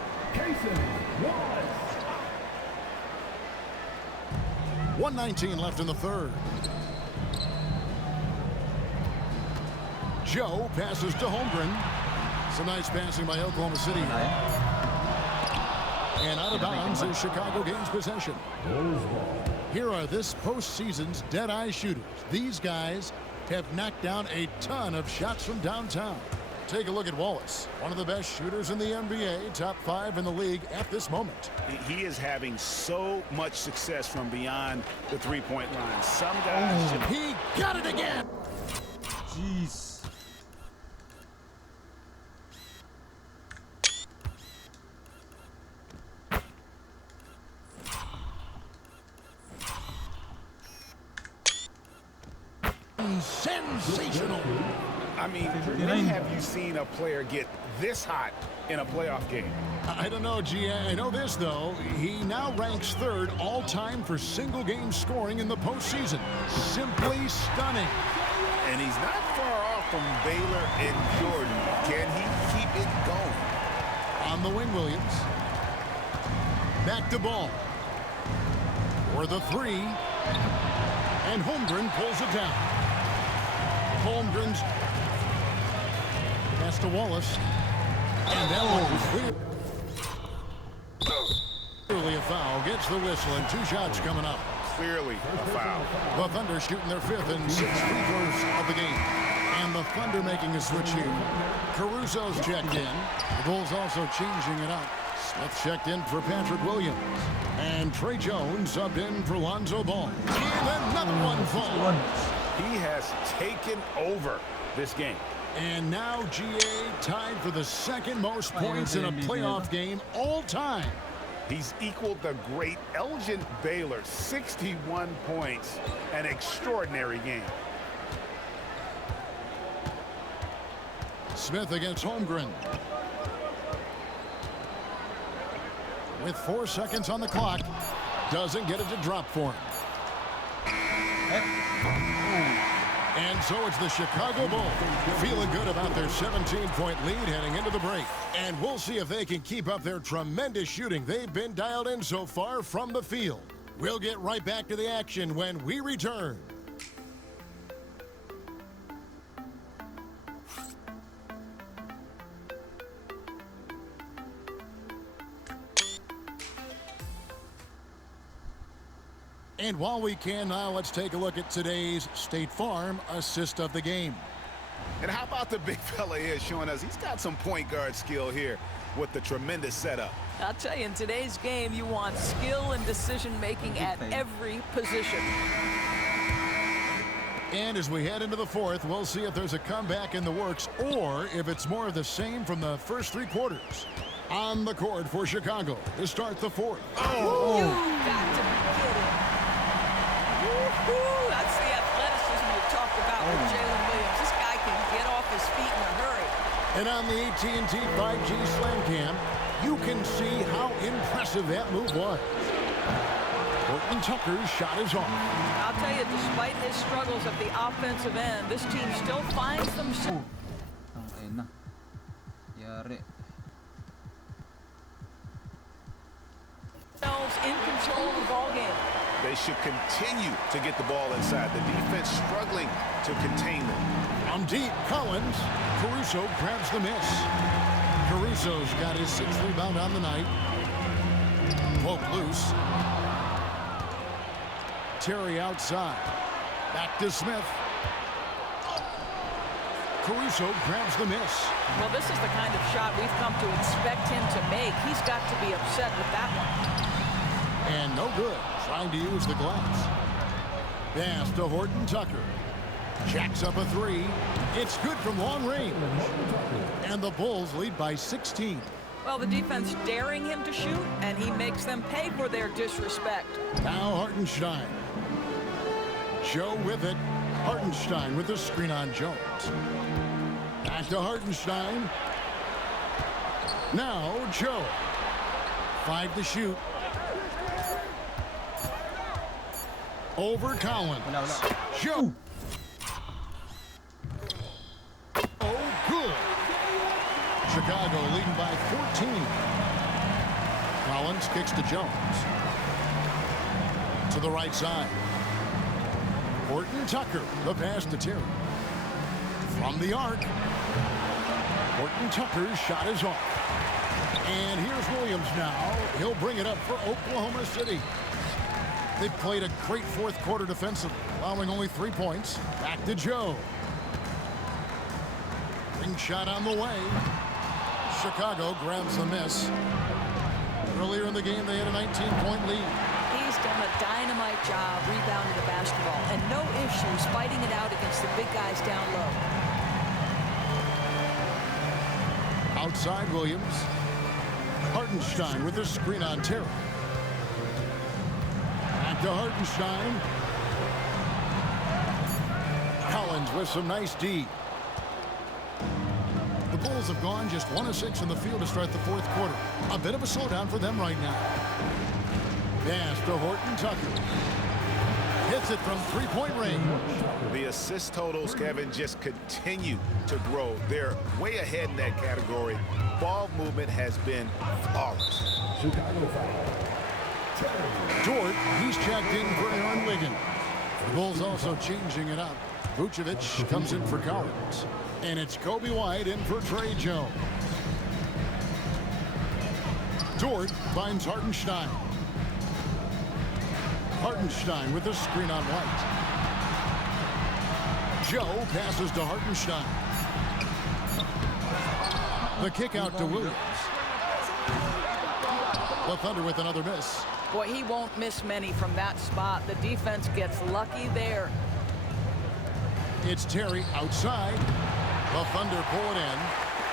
1:19 left in the third. Joe passes to Holmgren. Some nice passing by Oklahoma City. And out of bounds is Chicago gains possession. Here are this postseason's dead-eye shooters. These guys have knocked down a ton of shots from downtown. Take a look at Wallace, one of the best shooters in the NBA, top 5 in the league at this moment. He is having so much success from beyond the three-point line. Some guys... He got it again! Jeez. Sensational. I mean, when have you seen a player get this hot in a playoff game? I don't know, G. I know this, though. He now ranks third all-time for single-game scoring in the postseason. Simply stunning. And he's not far off from Baylor and Jordan. Can he keep it going? On the wing, Williams. Back to ball. For the three. And Holmgren pulls it down. Holmgren's pass to Wallace. And that one was clearly a foul. Gets the whistle and 2 shots coming up. Clearly a foul. The Thunder shooting their 5th and 6th free throws of the game. And the Thunder making a switch here. Caruso's checked in. The Bulls also changing it up. Smith checked in for Patrick Williams. And Trey Jones subbed in for Lonzo Ball. And another one falls. He has taken over this game. And now GA tied for the 2nd most points in a playoff game all time. He's equaled the great Elgin Baylor, 61 points, an extraordinary game. Smith against Holmgren. With 4 seconds on the clock, doesn't get it to drop for him. And so it's the Chicago Bulls feeling good about their 17-point lead heading into the break. And we'll see if they can keep up their tremendous shooting they've been dialed in so far from the field. We'll get right back to the action when we return. And while we can now, let's take a look at today's State Farm assist of the game. And how about the big fella here showing us he's got some point guard skill here with the tremendous setup. I'll tell you, in today's game, you want skill and decision-making at every position. And as we head into the 4th, we'll see if there's a comeback in the works or if it's more of the same from the first 3 quarters. On the court for Chicago to start the 4th. Oh! You got to be kidding. Woo-hoo! That's the athleticism you talked about with Jalen Williams. This guy can get off his feet in a hurry. And on the AT&T 5G Slam Cam, you can see how impressive that move was. Portland Tucker's shot is off. I'll tell you, despite his struggles at the offensive end, this team still finds themselves. In control of the ball game. They should continue to get the ball inside. The defense struggling to contain them. From deep, Collins. Caruso grabs the miss. Caruso's got his 6th rebound on the night. Poke loose. Terry outside. Back to Smith. Caruso grabs the miss. Well, this is the kind of shot we've come to expect him to make. He's got to be upset with that one. And no good. Trying to use the glass. Pass to Horton Tucker. Jacks up a three. It's good from long range. And the Bulls lead by 16. Well, the defense daring him to shoot, and he makes them pay for their disrespect. Now Hartenstein. Joe with it. Hartenstein with the screen on Jones. Back to Hartenstein. Now Joe. 5 to shoot. Over Collins. Joe. Oh, good. Chicago leading by 14. Collins kicks to Jones. To the right side. Horton Tucker, the pass to Terry. From the arc. Horton Tucker's shot is off. And here's Williams now. He'll bring it up for Oklahoma City. They played a great fourth quarter defensively, allowing only 3 points. Back to Joe. Ring shot on the way. Chicago grabs the miss. Earlier in the game, they had a 19-point lead. He's done a dynamite job rebounding the basketball, and no issues fighting it out against the big guys down low. Outside Williams. Hartenstein with the screen on Terry. Back to Hartenstein. Collins with some nice D. The Bulls have gone just 1 of 6 in the field to start the fourth quarter. A bit of a slowdown for them right now. Pass to Horton Tucker. Hits it from three-point range. The assist totals, Kevin, just continue to grow. They're way ahead in that category. Ball movement has been flawless. Dort, he's checked in for Aaron Wiggins. The Bulls also changing it up. Vucevic comes in for Collins. And it's Kobe White in for Trey Jones. Dort finds Hartenstein. Hartenstein with the screen on White. Joe passes to Hartenstein. The kick out to Williams. The Thunder with another miss. Boy, he won't miss many from that spot. The defense gets lucky there. It's Terry outside. The Thunder pull it in.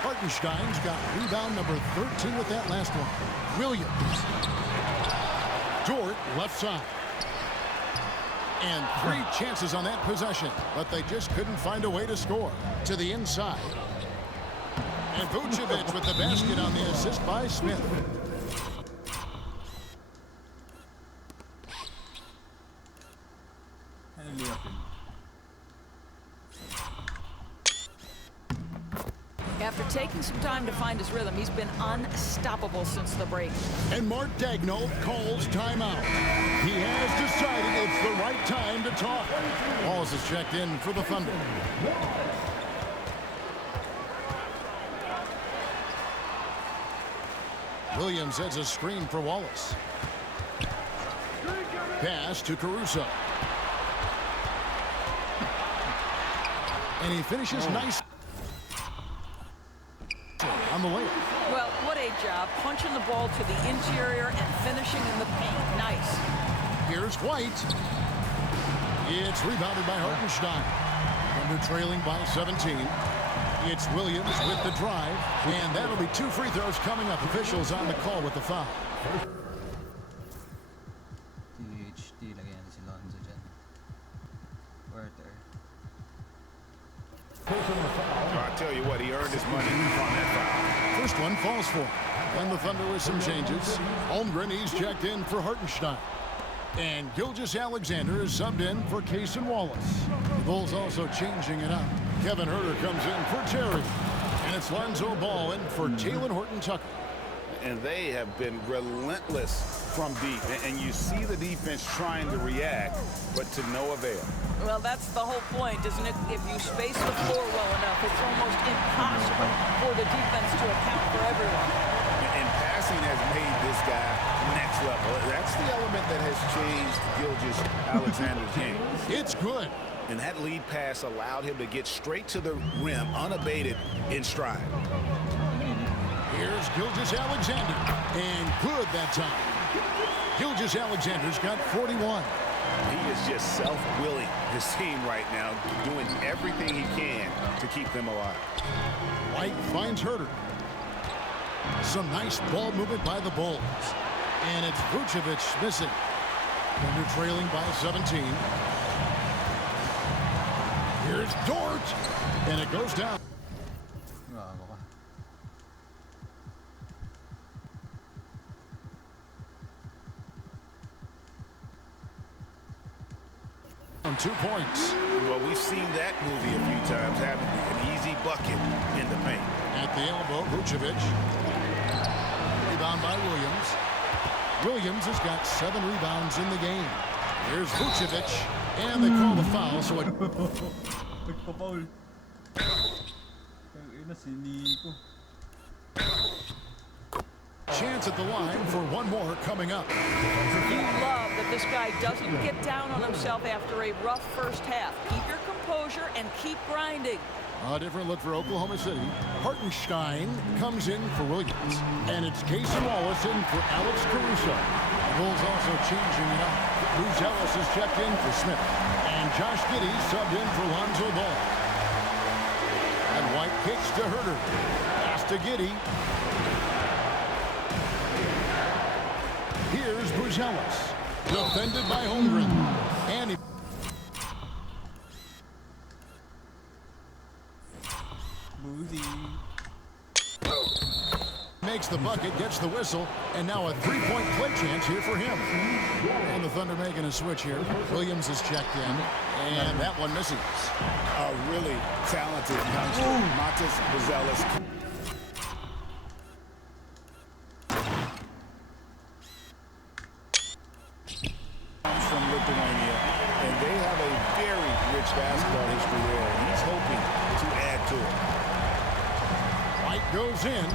Hartenstein's got rebound number 13 with that last one. Williams. Dort left side. And 3 chances on that possession, but they just couldn't find a way to score. To the inside. And Vucevic with the basket on the assist by Smith. After taking some time to find his rhythm, he's been unstoppable since the break. And Mark Daigneault calls timeout. He has decided it's the right time to talk. Wallace is checked in for the Thunder. Williams heads a screen for Wallace. Pass to Caruso. And he finishes nice on the way. Well, what a job punching the ball to the interior and finishing in the paint. Nice. Here's White. It's rebounded by Hartenstein. Thunder trailing by 17. It's Williams with the drive, and that'll be 2 free throws coming up. Officials on the call with the foul. THT lagyan si Lonzo dyan. Werther. I tell you what, he earned his money on that foul. First one falls for him. Then the Thunder with some changes. Holmgren, he's checked in for Hartenstein. And Gilgeous-Alexander is subbed in for Cason Wallace. The Bulls also changing it up. Kevin Huerter comes in for Terry. And it's Lonzo Ball in for Talen Horton-Tucker. And they have been relentless from deep. And you see the defense trying to react, but to no avail. Well, that's the whole point, isn't it? If you space the floor well enough, it's almost impossible for the defense to account for everyone. In passing spacing has made this guy next level. That's the element that has changed Gilgeous-Alexander's game. It's good. And that lead pass allowed him to get straight to the rim unabated in stride. Here's Gilgeous-Alexander, and good that time. Gilgeous-Alexander's got 41. He is just self-willing, this team right now, doing everything he can to keep them alive. White finds Herter. Some nice ball movement by the Bulls. And it's Vucevic missing. Thunder trailing by 17. Here's Dort, and it goes down. Gago ka. On 2 points. Well, we've seen that movie a few times, haven't we? An easy bucket in the paint. At the elbow, Vucevic. Rebound by Williams. Williams has got 7 rebounds in the game. Here's Vucevic, and they call the foul, so it... Nagpa-foul. Ina si Nico. Chance at the line for one more coming up. You love that this guy doesn't get down on himself after a rough first half. Keep your composure and keep grinding. A different look for Oklahoma City. Hartenstein comes in for Williams. And it's Casey Wallace in for Alex Caruso. The Bulls also changing it up. Bruce Ellis is checked in for Smith. And Josh Giddey subbed in for Lonzo Ball. And White kicks to Herter. Pass to Giddey. Here's Bruce Ellis. Defended by Holmgren. And he... makes the bucket, gets the whistle, and now a three-point play chance here for him. And the Thunder making a switch here. Williams is checked in, and that one misses. A really talented youngster, Matas Buzelis. From Lithuania, and they have a very rich basketball history there, and he's hoping to add to it. White goes in.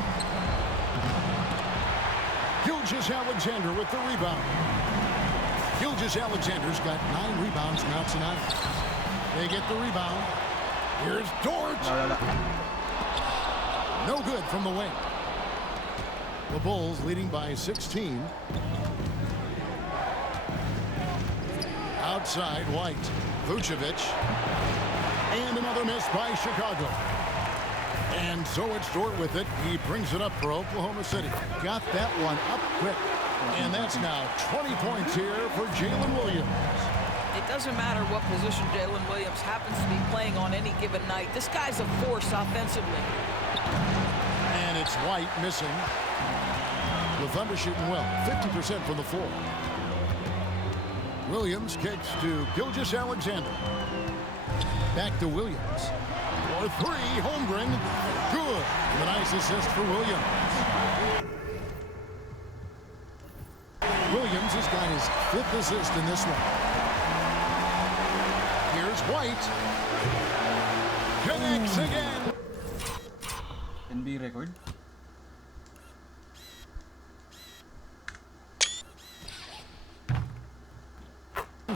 Gilgeous-Alexander with the rebound. Gilgeous-Alexander's got 9 rebounds now tonight. They get the rebound. Here's Dort. No good from the wing. The Bulls leading by 16. Outside, White. Vucevic. And another miss by Chicago. And so it's Dort with it. He brings it up for Oklahoma City. Got that one up quick. And that's now 20 points here for Jalen Williams. It doesn't matter what position Jalen Williams happens to be playing on any given night. This guy's a force offensively. And it's White missing. The Thunder shooting well. 50% from the floor. Williams kicks to Gilgeous-Alexander. Back to Williams. For 3, Holmgren. Good. The nice assist for Williams. Williams has got his 5th assist in this one. Here's White. Connects again. NBA record.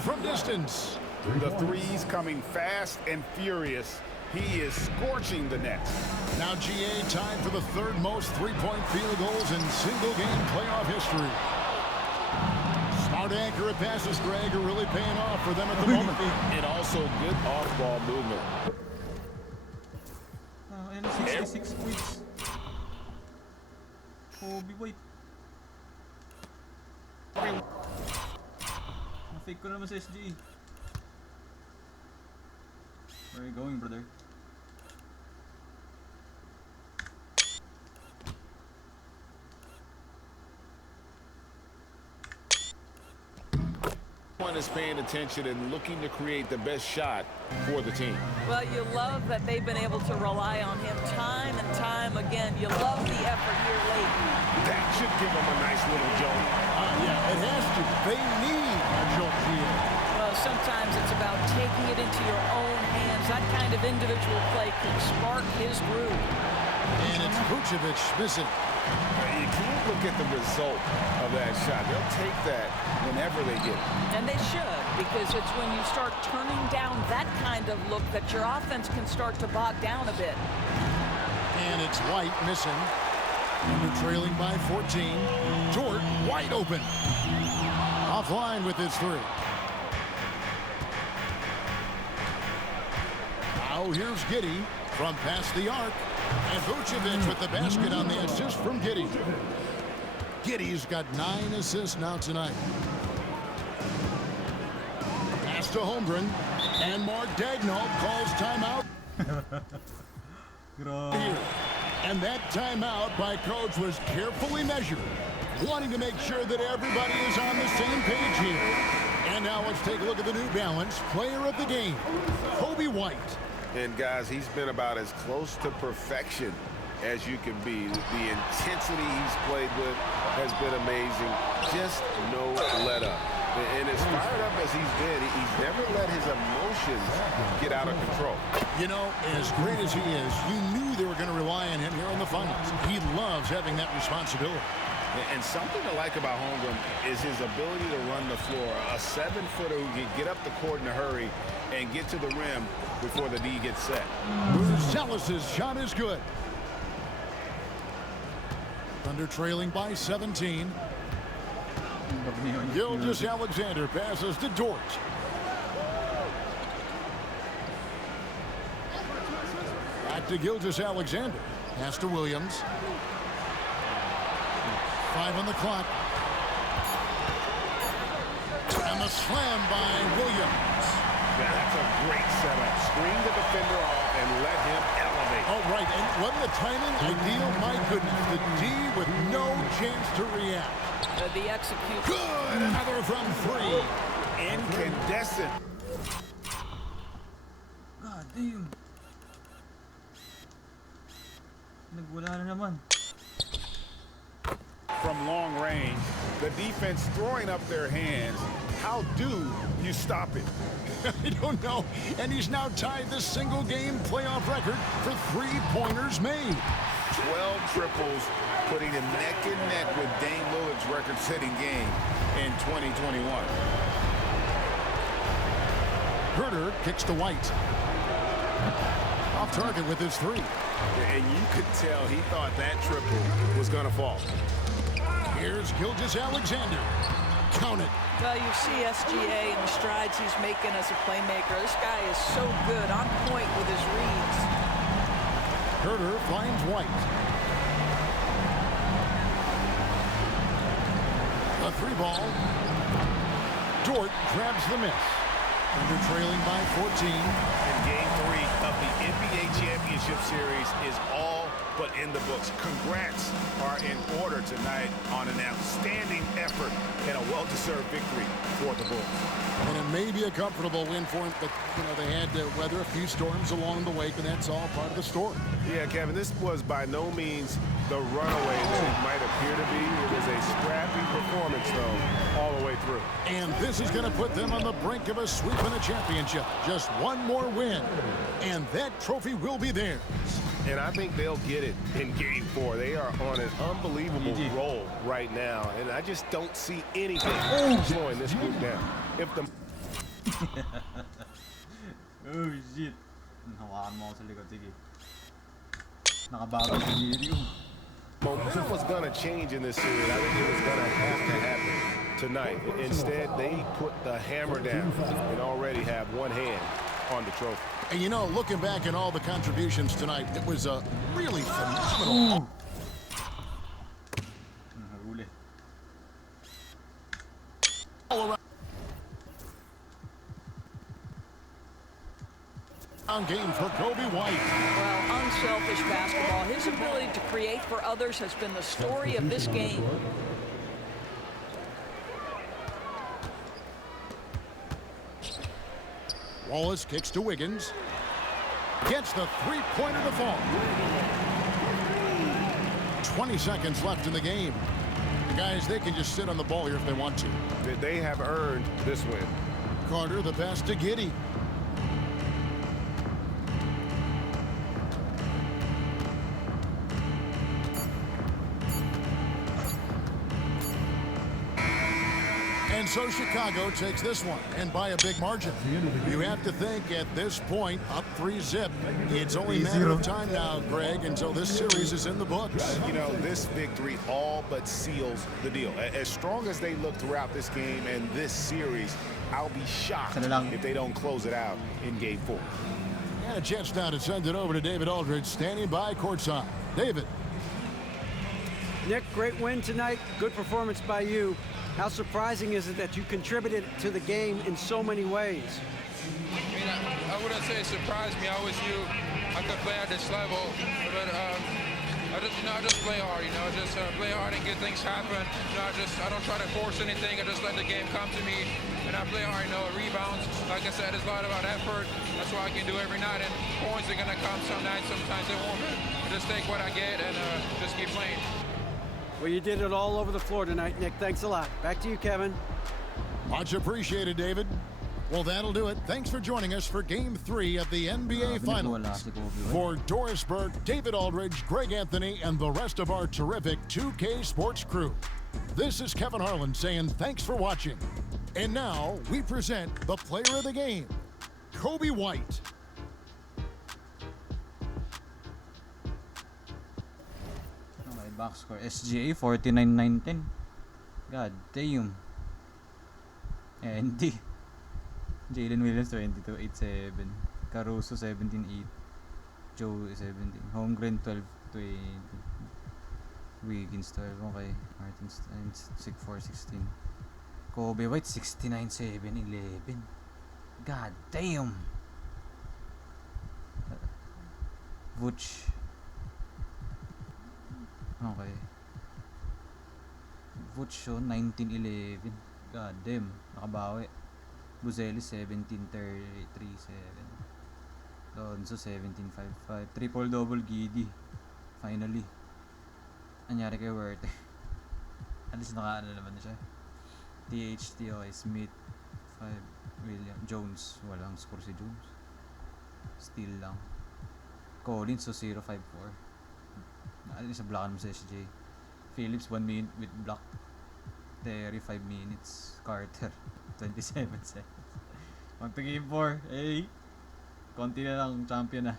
From distance. The threes coming fast and furious. He is scorching the nets. Now GA tied for the 3rd most three-point field goals in single-game playoff history. Smart, accurate passes, Greg, are really paying off for them at the moment. And also good off-ball movement. And 66 points. Kobe White. Na-fake ko naman sa SG. Where are you going, brother? One is paying attention and looking to create the best shot for the team. Well, you love that they've been able to rely on him time and time again. You love the effort here late. That should give them a nice little jolt. Yeah, it has to. They need a jolt here. Well, sometimes it's about taking it into your own hands. That kind of individual play can spark his groove. And it's Vucevic missing. You can't look at the result of that shot. They'll take that whenever they get it. And they should, because it's when you start turning down that kind of look that your offense can start to bog down a bit. And it's White missing. They're trailing by 14. Dort wide open. Offline with his three. Now here's Giddey from past the arc. And Vucevic with the basket on the assist from Giddey. Giddey's got 9 assists now tonight. Pass to Holmgren. And Mark Daigneault calls timeout. Here. And that timeout by coach was carefully measured, wanting to make sure that everybody is on the same page here. And now let's take a look at the New Balance player of the game, Kobe White. And guys, he's been about as close to perfection as you can be. The intensity he's played with has been amazing. Just no let up. And as fired up as he's been, he's never let his emotions get out of control. You know, as great as he is, you knew they were going to rely on him here in the finals. He loves having that responsibility. And something to like about Holmgren is his ability to run the floor. A 7-footer who can get up the court in a hurry and get to the rim before the D gets set. Marsalis' shot is good. Thunder trailing by 17. Gilgeous-Alexander passes to Dort. Back to Gilgeous-Alexander. Pass to Williams. 5 on the clock. And the slam by Williams. That's a great setup. Screen the defender off and let him elevate. Oh, right. And wasn't the timing ideal? My goodness. The D with no chance to react. The execution. Good. Another from 3. Incandescent. God damn. Nagwala na naman. From long range, the defense throwing up their hands. How do you stop it? I don't know. And he's now tied the single-game playoff record for 3-pointers made. 12 triples, putting him neck and neck with Dame Lillard's record-setting game in 2021. Herter kicks to White. Off target with his 3. And you could tell he thought that triple was going to fall. Here's Gilgeous-Alexander. Count it. Well, you see SGA and the strides he's making as a playmaker. This guy is so good, on point with his reads. Herter finds White. A 3-ball. Dort grabs the miss. Under trailing by 14. And Game 3 of the NBA Championship Series is all but in the books. Congrats are in order tonight on an outstanding effort and a well-deserved victory for the Bulls. And it may be a comfortable win for him, but, you know, they had to weather a few storms along the way, but that's all part of the story. Yeah, Kevin, this was by no means the runaway that it might appear to be. It was a scrappy performance, though, all the way through. And this is going to put them on the brink of a sweep in the championship. Just one more win, and that trophy will be theirs. And I think they'll get it in Game 4. They are on an unbelievable roll right now, and I just don't see anything slowing this group down. If the Oh shit. Hawakan mo ako sa likod. Sige. Nakabago si Girio. momentum was going to change in this series, I think it was going to have to happen tonight. Instead, they put the hammer down and already have one hand on the trophy. And you know, looking back at all the contributions tonight, it was a really phenomenal. All around game for Kobe White. Well, unselfish basketball. His ability to create for others has been the story of this game. Wallace kicks to Wiggins. Gets the three-pointer to fall. 20 seconds left in the game. The guys, they can just sit on the ball here if they want to. They have earned this win. Carter, the pass to Giddey. so Chicago takes this one, and by a big margin. You have to think at this point, up 3-0. It's only a matter of time now, Greg, until this series is in the books. You know, this victory all but seals the deal. As strong as they look throughout this game and this series, I'll be shocked if they don't close it out in Game 4. And a chance now to send it over to David Aldridge, standing by courtside. David. Nick, great win tonight. Good performance by you. How surprising is it that you contributed to the game in so many ways? I mean, I wouldn't say it surprised me. I always knew I could play at this level, but I just play hard. Just play hard and get things happen. I don't try to force anything. I just let the game come to me, and I play hard. Rebounds. Like I said, it's a lot about effort. That's what I can do every night. And points are gonna come some nights. Sometimes they won't. I just take what I get and just keep playing. Well, you did it all over the floor tonight, Nick. Thanks a lot. Back to you, Kevin. Much appreciated, David. Well, that'll do it. Thanks for joining us for Game 3 of the NBA Finals. For Doris Burke, David Aldridge, Greg Anthony, and the rest of our terrific 2K Sports crew, this is Kevin Harlan saying thanks for watching. And now we present the player of the game, Kobe White. Okay, box score. SGA 49-19. God damn. ND. Jalen Williams 22-8-7. Caruso 17-8. Joe 17. Holmgren 12-20. Wiggins 12. Okay. Martin 6-4-16. Kobe White 69-7-11. God damn. Vooch. Okay. Vooch 19-11. God damn. Nakabawi. Buzelis 17-33-7. Lonzo 17-5-5. Triple-double Giddy. Finally. Anyari kay Werte. At least naka-ano naman siya. THT, okay. Smith 5. William. Jones. Walang score si Jones. Steal lang. Collins so 0-5-4. At least blockan mo sa SJ. Phillips 1 minute with block. Terry 5 minutes. Carter 27 seconds. On to game 4. Hey! Konti na lang, champion na.